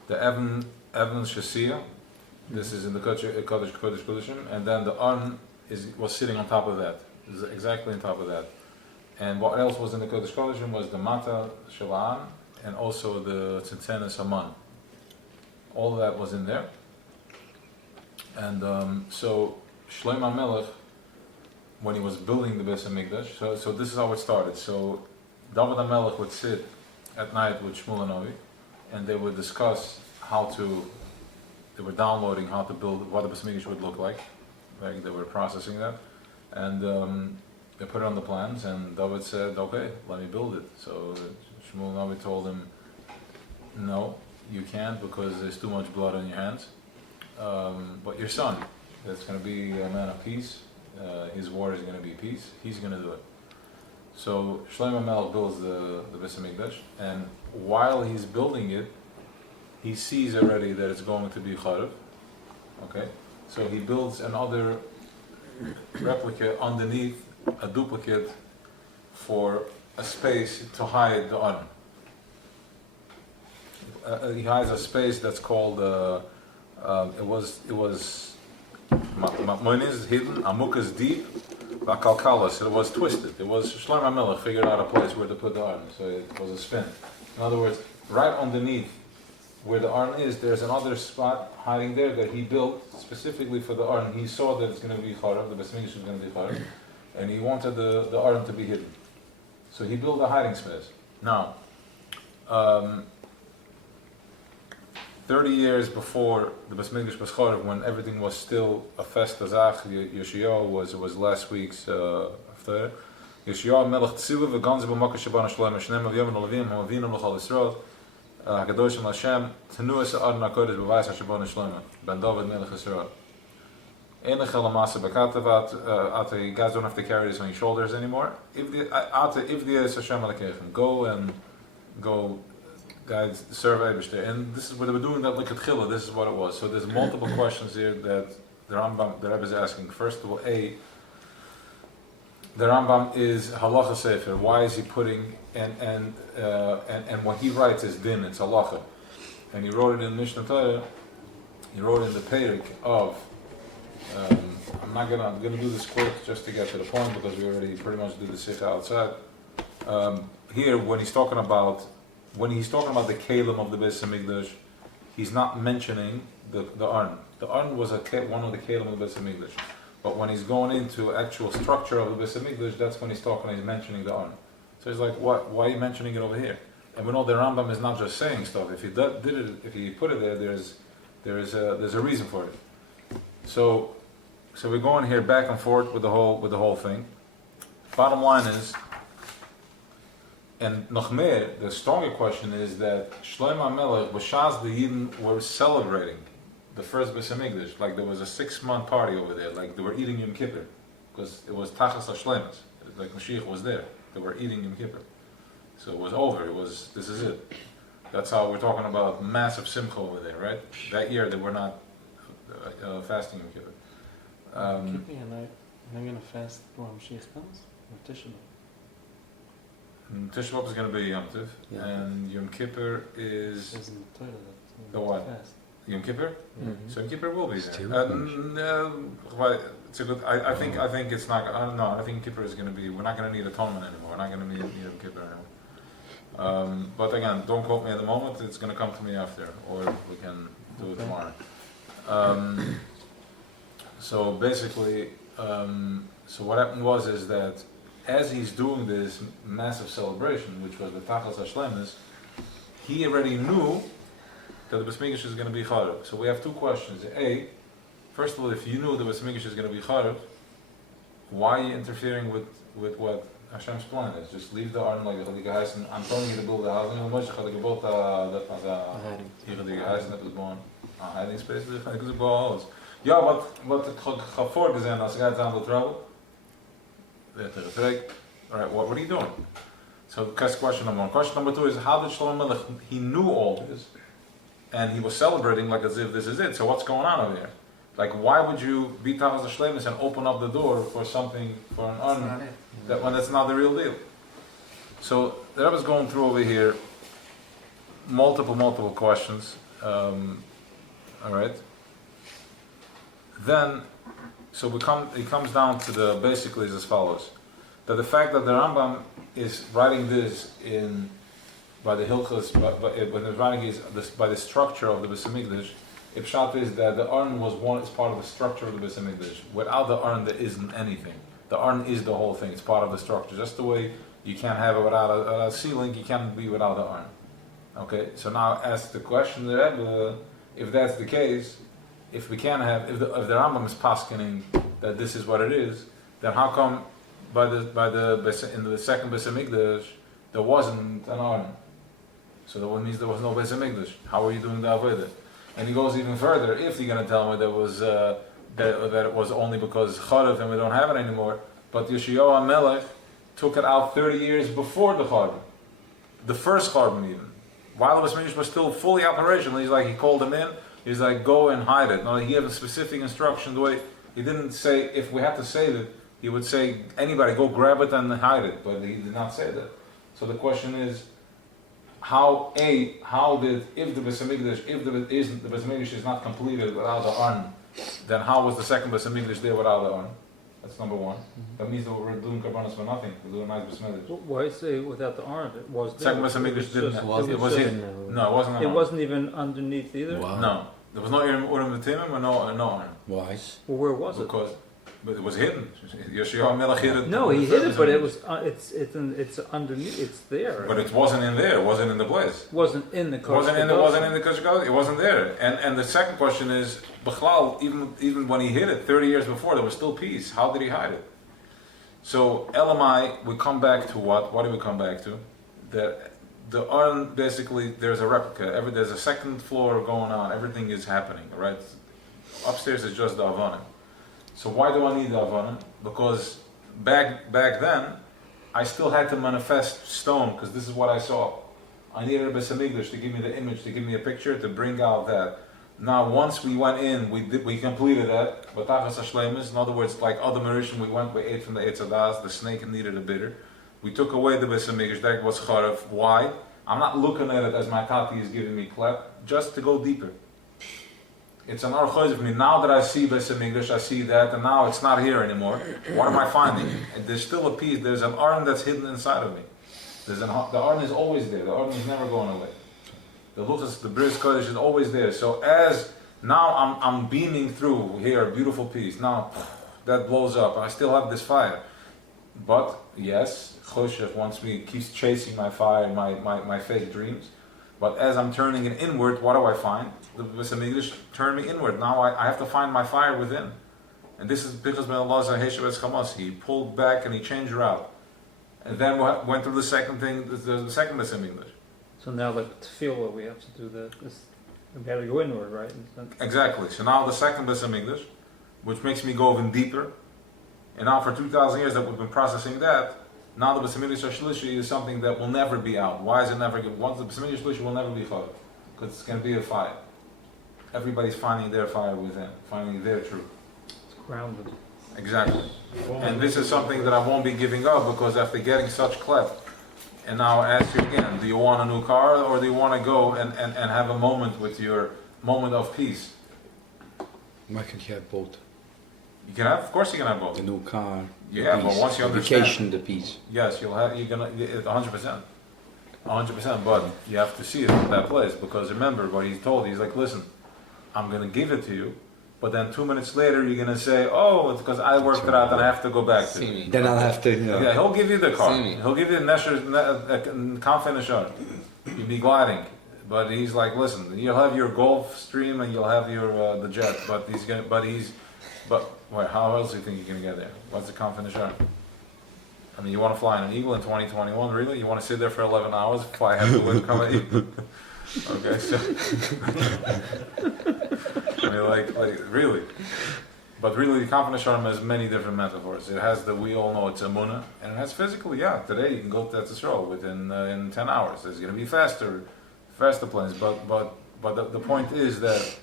Shasiyah. This is in the Kodesh Kodeshim, and then the Aron was sitting on top of that. It was exactly on top of that. And what else was in the Kodesh Kodeshim was the Mata Shalan and also the Tzintzenes Haman. All of that was in there. And so Shlomo Melech, when he was building the Beis HaMikdash, so this is how it started. So David HaMelech would sit at night with Shmuel Hanavi, and they would discuss they were downloading how to build, what the Beis HaMikdash would look like. They were processing that. And they put it on the plans, and David said, okay, let me build it. So Shmuel Hanavi told him, no, you can't because there's too much blood on your hands. But your son, that's going to be a man of peace, his war is going to be peace, he's going to do it. So Shlomo Melech builds the Beis HaMikdash, and while he's building it, he sees already that it's going to be Charev. Okay? So he builds another replica underneath, a duplicate, for a space to hide the Aron. He hides a space that's called, it was Ma'monis hidden, Amukas deep, Vakalkalas. It was twisted. It was Shlomo Melech figured out a place where to put the Aron, so it was a spin. In other words, right underneath where the Aron is, there's another spot hiding there that he built specifically for the Aron. He saw that it's going to be Charev, the Beis HaMikdash is going to be Charev, and he wanted the Aron to be hidden. So he built a hiding space. Now, 30 years before the Beis HaMikdash was Charev, when everything was still a festa zach, Yoshiyahu was last week's after. Yoshiyahu melech tzivu v'ganzi b'makah shabana shloim shneim av yom l'levim ha'avinu l'chal Yisrael hakadoshim Hashem tenuas Aron Kodesh Weisz shabana shloim ben David melech Yisrael. Enech elamasa b'katav you guys don't have to carry this on your shoulders anymore. If the is Hashem alekechem, go guys serve Eibishter, and this is what they were doing that like Chila. This is what it was. So there's multiple questions here that the Rebbe is asking. First of all, the Rambam is halacha sefer. Why is he putting and what he writes is din? It's halacha, and he wrote it in Mishnah Torah. He wrote it in the Perek of. I'm gonna do this quick just to get to the point because we already pretty much did the sikha outside. Here, when he's talking about the kalim of the Beis HaMikdash, he's not mentioning the Aron. The Aron was one of the Kelim of the Beis HaMikdash. But when he's going into actual structure of the Beis HaMikdash, that's when he's mentioning the Aron. So he's like, why are you mentioning it over here? And we know the Rambam is not just saying stuff. If he if he put it there, there's a reason for it. So we're going here back and forth with the whole thing. Bottom line is, and noch mehr, the stronger question is that Shlomo HaMelech, B'shas the Yidden were celebrating the first Beis HaMikdash, like there was a 6-month party over there, like they were eating Yom Kippur, because it was Tachas HaShlemas, like Mashiach was there, they were eating Yom Kippur. So it was over, this is it. That's how we're talking about massive simcha over there, right? That year they were not fasting Yom Kippur. Kippur, and I'm going to fast before Mashiach comes? Or Tisha B'Av? Tisha B'Av is going to be Yom Tov, Yeah. and Yom Kippur It is says in the Torah that The what? fast. Yom Kippur. Mhm. So Yom Kippur will be It's there. two It's a good. I think it's not. No, I think Yom Kippur is going to be. We're not going to need atonement anymore. We're not going to need Yom Kippur anymore. But again, don't quote me at the moment. It's going to come to me after, or we can do it Okay. tomorrow. So basically, so what happened is that as he's doing this massive celebration, which was the Tachas HaShlemis, he already knew that the Beis Mikdash is going to be Charib. So we have two questions. A, first of all, if you knew the Beis Mikdash is going to be Charib, why are you interfering with what Hashem's plan is? Just leave the Aron like the guys, and I'm telling you to build the house. And Moshe had gebuilt the guys that was born. Hiding space, the alles. Ja, wat ik ga voorgezien als ik uit aan de trouble. Alright, what are you doing? So that's question number one. Question number two is, how did Shlomo Melech, he knew all this, and he was celebrating like as if this is it. So what's going on over here? Like, why would you be Tachas HaShlemis and open up the door for something, for an That's honor, not it. that when that's not the real deal? So the Rebbe is going through over here multiple questions. Alright. Then, so it comes down to the basically is as follows: that the fact that the Rambam is writing this by the Hilchos, when he's writing this by the structure of the Beis HaMikdash, Ipshat is that the Aron is part of the structure of the Beis HaMikdash. Without the Aron, there isn't anything. The Aron is the whole thing. It's part of the structure. Just the way you can't have it without a ceiling, you can't be without the Aron. Okay. So now ask the question, the Rebbe, if that's the case. If we can't have, if the Rambam is paskening that this is what it is, then how come in the second Beis HaMikdash there wasn't an Aron? So that means there was no Beis HaMikdash. How are you doing the avodah? And he goes even further. If you're going to tell me there was that it was only because Charav and we don't have it anymore, but Yeshayahu HaMelech took it out 30 years before the Charav, the first Charav even, while the Beis HaMikdash was still fully operational. He called him in. He's like, go and hide it. No, he gave a specific instruction. The way he didn't say, if we have to save it, he would say, anybody go grab it and hide it. But he did not say that. So the question is, how did, if the Beis HaMikdash is not completed without the Aron, then how was the second Beis HaMikdash there without the Aron? That's number one. That means that we're doing Karbanos for nothing. We're doing nice Beis HaMikdash. Why say without the Aron? It was there. Second Beis HaMikdash didn't. It was just- hidden. No, it wasn't. It wasn't even underneath either. Wow. No, there was no Urim V'Timim or no Aron. Why? Well, where was it? But it was hidden. Yeshayahu HaMelech hid it. No, he hid it, but it was. It's underneath. It's there. But it wasn't in there. It wasn't in the place. wasn't in the It wasn't in the Kodesh. It wasn't there. And the second question is, B'chlal, even when he hid it 30 years before, there was still peace. How did he hide it? So Elamai, we come back to what? What do we come back to? That the Aron, basically, there's a replica. There's a second floor going on. Everything is happening, right? Upstairs is just the Avanim. So why do I need the Avanim? Because back then, I still had to manifest stone, because this is what I saw. I needed a Beis HaMikdash to give me the image, to give me a picture, to bring out that. Now, once we went in, we completed that. B'tachas HaShlemis, in other words, like other Merishim, we ate from the Eitz Hadas, the snake needed a bitter. We took away the Beis HaMikdash, that was Charav. Why? I'm not looking at it as my Tati is giving me klep, just to go deeper. It's an archoiz of me. Now that I see Beis HaMikdash, I see that, and now it's not here anymore. What am I finding? And there's still a piece, there's an Aron that's hidden inside of me. The Aron is always there, the Aron is never going away. The luchas, the bris kodesh is always there. So as now I'm beaming through here, beautiful piece. Now that blows up. I still have this fire. But yes, Choshech wants me, keeps chasing my fire, my fake dreams. But as I'm turning it inward, what do I find? The Beis Hamikdash turned me inward. Now I have to find my fire within. And this is because Ben Allah Zaheshev Chamas. He pulled back and he changed route. And then went through the second thing, the second Beis Hamikdash. So now like to feel what we have to do we gotta go inward, right? Exactly. So now the second Beis Hamikdash, which makes me go even deeper. And now for 2,000 years that we've been processing that, now the Beis Hamikdash Shlishi is something that will never be out. Why is it never? Once the Beis Hamikdash Shlishi will never be chayv, because it's going to be a fire. Everybody's finding their fire within, finding their truth. It's grounded. Exactly. And this is something that I won't be giving up, because after getting such klep, and now I ask you again, do you want a new car, or do you want to go and have a moment with your moment of peace? Why can't you have both? You can have, of course you can have both. The new car, Yeah, the but peace, once you the understand, vacation, the peace. yes, you're gonna 100%, 100%. But you have to see it from that place, because remember what he's told. He's like, listen, I'm gonna give it to you, but then 2 minutes later you're gonna say, oh, it's because I worked it out and I have to go back to it. Then I'll have to. Yeah, he'll give you the car. Simi. He'll give you the confidence. You'll be gliding. But he's like, listen, you'll have your Gulf Stream and you'll have your the jet. But wait, how else do you think you're gonna get there? What's the confidence? I mean, you want to fly in an Eagle in 2021? Really? You want to sit there for 11 hours, fly half the wind, come at you? Okay, so I mean, like really. But really, the confidence Sharm has many different metaphors. It has we all know it's Amunah, and it has physical. Yeah, today you can go to Israel within in 10 hours. There's going to be faster planes. But the point is that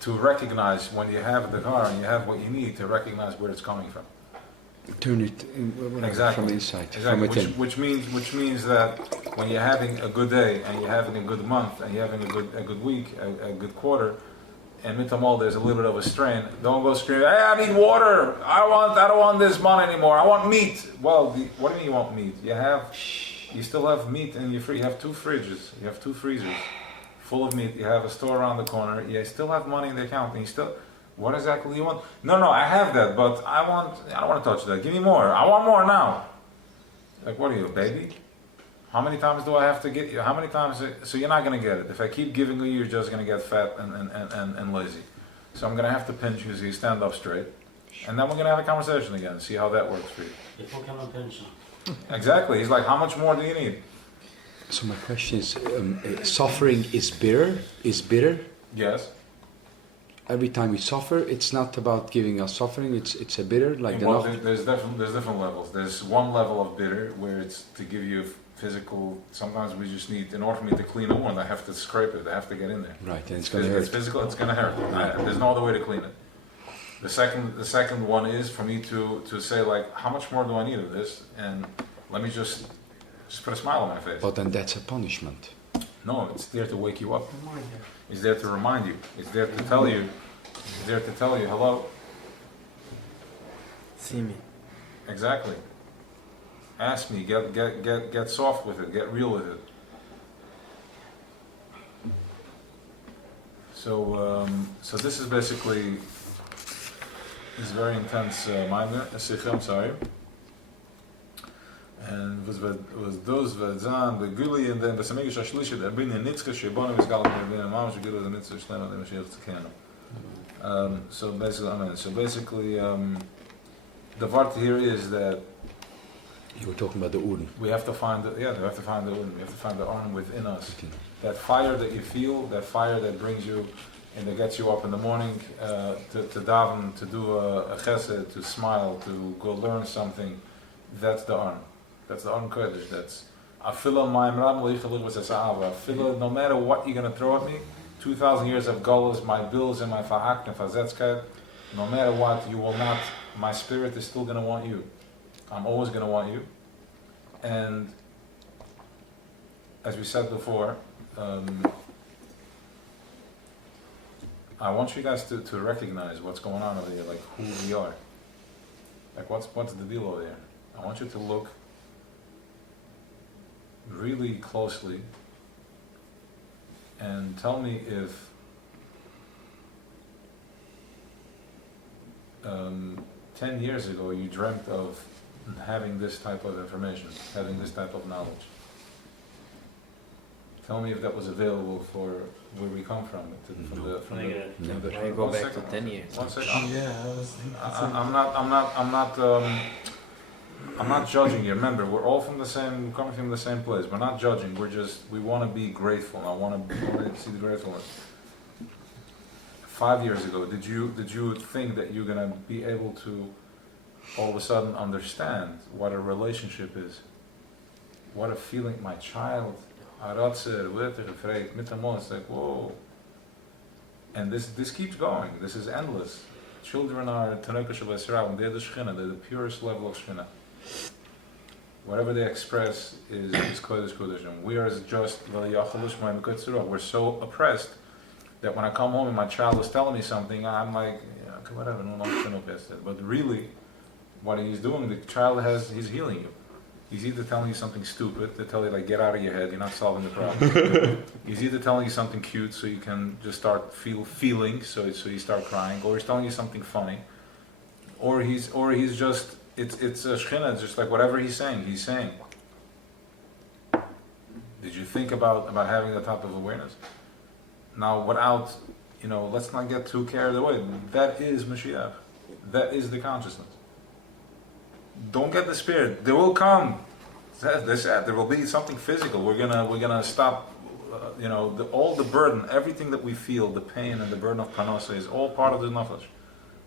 to recognize when you have the car and you have what you need, to recognize where it's coming from. Turn it Exactly. from inside, Exactly. from within. Which means that when you're having a good day and you're having a good month and you're having a good week, a good quarter, and mitamol there's a little bit of a strain, don't go screaming, hey, I need water, I don't want this money anymore, I want meat. Well, what do you mean you want meat? You still have meat in your fridge. You have 2 fridges, you have 2 freezers full of meat, you have a store around the corner, you still have money in the account, and you still, what exactly do you want? No, I have that, but I don't want to touch that, give me more, I want more now. Like, what are you, a baby? How many times do I have to get you? How many times? So you're not going to get it. If I keep giving you, you're just going to get fat and lazy. So I'm going to have to pinch you so you stand up straight. And then we're going to have a conversation again, see how that works for you. Exactly. He's like, how much more do you need? So my question is, suffering is bitter. Is bitter. Yes. Every time we suffer, it's not about giving us suffering. It's a bitter like the Well, novel. there's different levels. There's one level of bitter where it's to give you physical. Sometimes we just need, in order for me to clean a wound, I have to scrape it. I have to get in there. Right, and it's going to hurt. It's physical. It's going to hurt. There's no other way to clean it. The second one is for me to say, like, how much more do I need of this? And let me just put a smile on my face. But then that's a punishment. No, it's there to wake you up. It's there to remind you. It's there to tell you. It's there to tell you, hello. See me. Exactly. Ask me. Get soft with it. Get real with it. So this is basically this very intense minor sikha. I'm sorry. And was those v'zan the guli and then the samigish ashlishi the bin nitzka shebonu is galam bin mamash guli the mitzvah shlema the mashiach tzkanu. So basically, the part here is that You were talking about the Uren. we have to find we have to find the Urim. We have to find the Aron within us. That fire that you feel, that fire that brings you and that gets you up in the morning to daven, to do a chesed, to smile, to go learn something. That's the Aron. That's the Aron Kodesh. That's afila ma'im ram leichalig was asa'ava. Afila, no matter what you're going to throw at me, 2,000 years of gullahs, my bills and my fahak and fazetzkeit, no matter what, you will not, my spirit is still going to want you. I'm always going to want you. And as we said before, I want you guys to recognize what's going on over here, like who we are. Like what's the deal over there? I want you to look really closely and tell me if 10 years ago you dreamt of having this type of information, having this type of knowledge. Tell me if that was available for where we come from. Negative. from the Why you go one back second, to 10 years? 1 second. Yeah, I was thinking. I'm not judging you. Remember, we're all coming from the same place. We're not judging. We want to be grateful. I want to see the gratefulness. 5 years ago, did you think that you're gonna be able to all of a sudden understand what a relationship is, what a feeling? My child, it's like whoa. And this keeps going. This is endless. Children are Tanaka Shabbat Yisrael, they're the Shechina, they're the purest level of Shechina. Whatever they express is Kodesh Kodesh. And we are just we're so oppressed that when I come home and my child is telling me something, I'm like, yeah, whatever, no longer past it. But really, what he's doing, the child he's healing you. He's either telling you something stupid to tell you like, get out of your head, you're not solving the problem. He's either telling you something cute so you can just start feeling, so you start crying, or he's telling you something funny, or he's just it's a shechina, just like whatever he's saying. Did you think about having that type of awareness? Now, without, let's not get too carried away. That is Mashiach. That is the consciousness. Don't get the spirit. There will come. They said there will be something physical. We're gonna stop. All the burden, everything that we feel, the pain and the burden of parnasa is all part of the nefesh.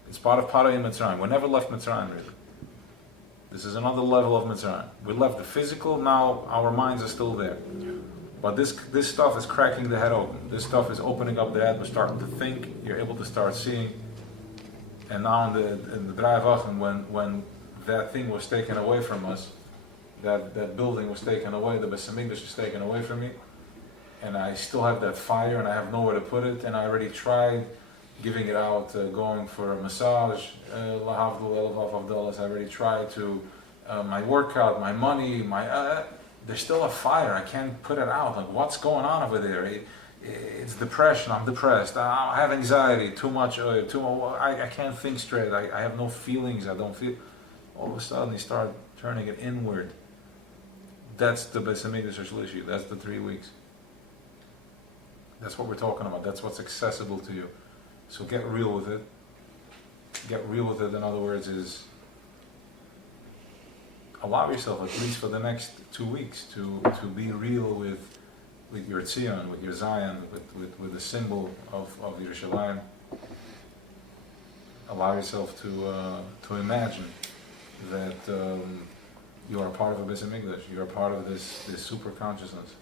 It's part of Parah in Mitzrayim. We never left Mitzrayim really. This is another level of Mitzrayim. We left the physical. Now our minds are still there. But this stuff is cracking the head open. This stuff is opening up the head. We're starting to think. You're able to start seeing. And now in the Drei Wochen, when that thing was taken away from us, that building was taken away, the Beis Hamikdash was taken away from me, and I still have that fire, and I have nowhere to put it, and I already tried giving it out, going for a massage, I already tried to, my workout, my money, there's still a fire, I can't put it out. Like, what's going on over there? It's depression, I'm depressed, I have anxiety, too much, I can't think straight, I have no feelings, I don't feel. All of a sudden you start turning it inward. That's the Beis Hamikdash Shlishi, that's the 3 weeks. That's what we're talking about, that's what's accessible to you. So get real with it. Get real with it, in other words, is allow yourself, at least for the next 2 weeks, to be real with your Tzion, with your Zion, with the symbol of Yerushalayim. Allow yourself to imagine that you are part of a Beis Hamikdash. You are part of this super consciousness.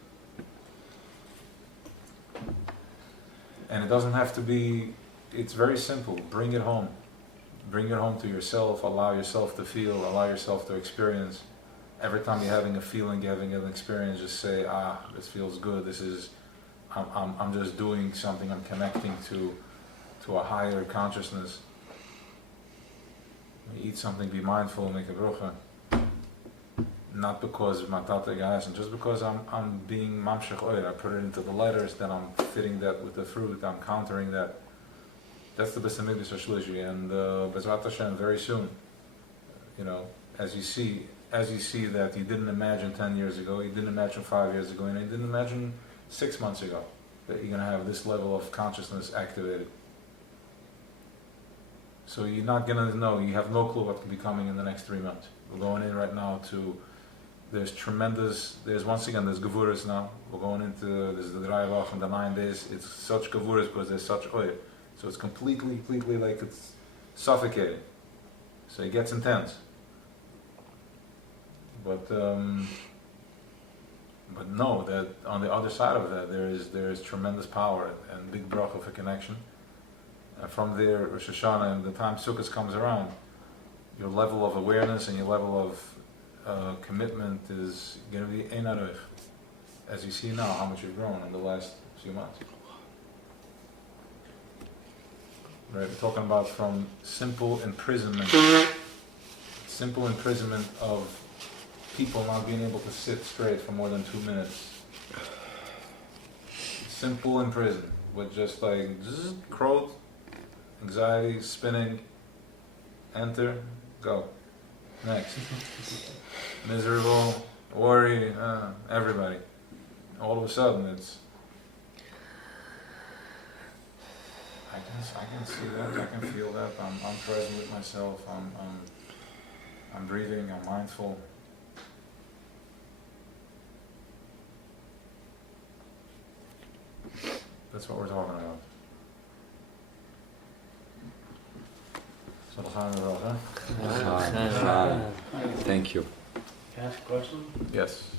And it doesn't have to be, it's very simple. Bring it home. Bring it home to yourself. Allow yourself to feel, allow yourself to experience. Every time you're having a feeling, you're having an experience, just say, this feels good. This is, I'm just doing something. I'm connecting to a higher consciousness. You eat something, be mindful, make a brocha. Not because of my tata guys, and just because I'm being mamshech oir. I put it into the letters, then I'm fitting that with the fruit, I'm countering that. That's the Beis Hamikdash Shlishi, and Bezrat Hashem, very soon, as you see that you didn't imagine 10 years ago, you didn't imagine 5 years ago, and you didn't imagine 6 months ago, that you're going to have this level of consciousness activated. So you're not going to know, you have no clue what could be coming in the next 3 months. We're going in right now there's once again, there's Gevuras now. We're going into, there's the Drei Wochen, the 9 days. It's such Gevuras because there's such oil. So it's completely like it's suffocating. So it gets intense. But know that on the other side of that, there is tremendous power and big bracha for connection. And from there, Rosh Hashanah, and the time Sukkot comes around, your level of awareness and your level of commitment is going to be ein aruch. As you see now, how much you've grown in the last few months. Right, we're talking about from simple imprisonment of people not being able to sit straight for more than 2 minutes. simple in prison with just like zzz, crowd, anxiety, spinning, enter, go, next, miserable, worry, everybody. All of a sudden, it's. I can see that. I can feel that. I'm present with myself. I'm breathing. I'm mindful. That's what we're talking about. So the Thank you. Can I ask a question? Yes.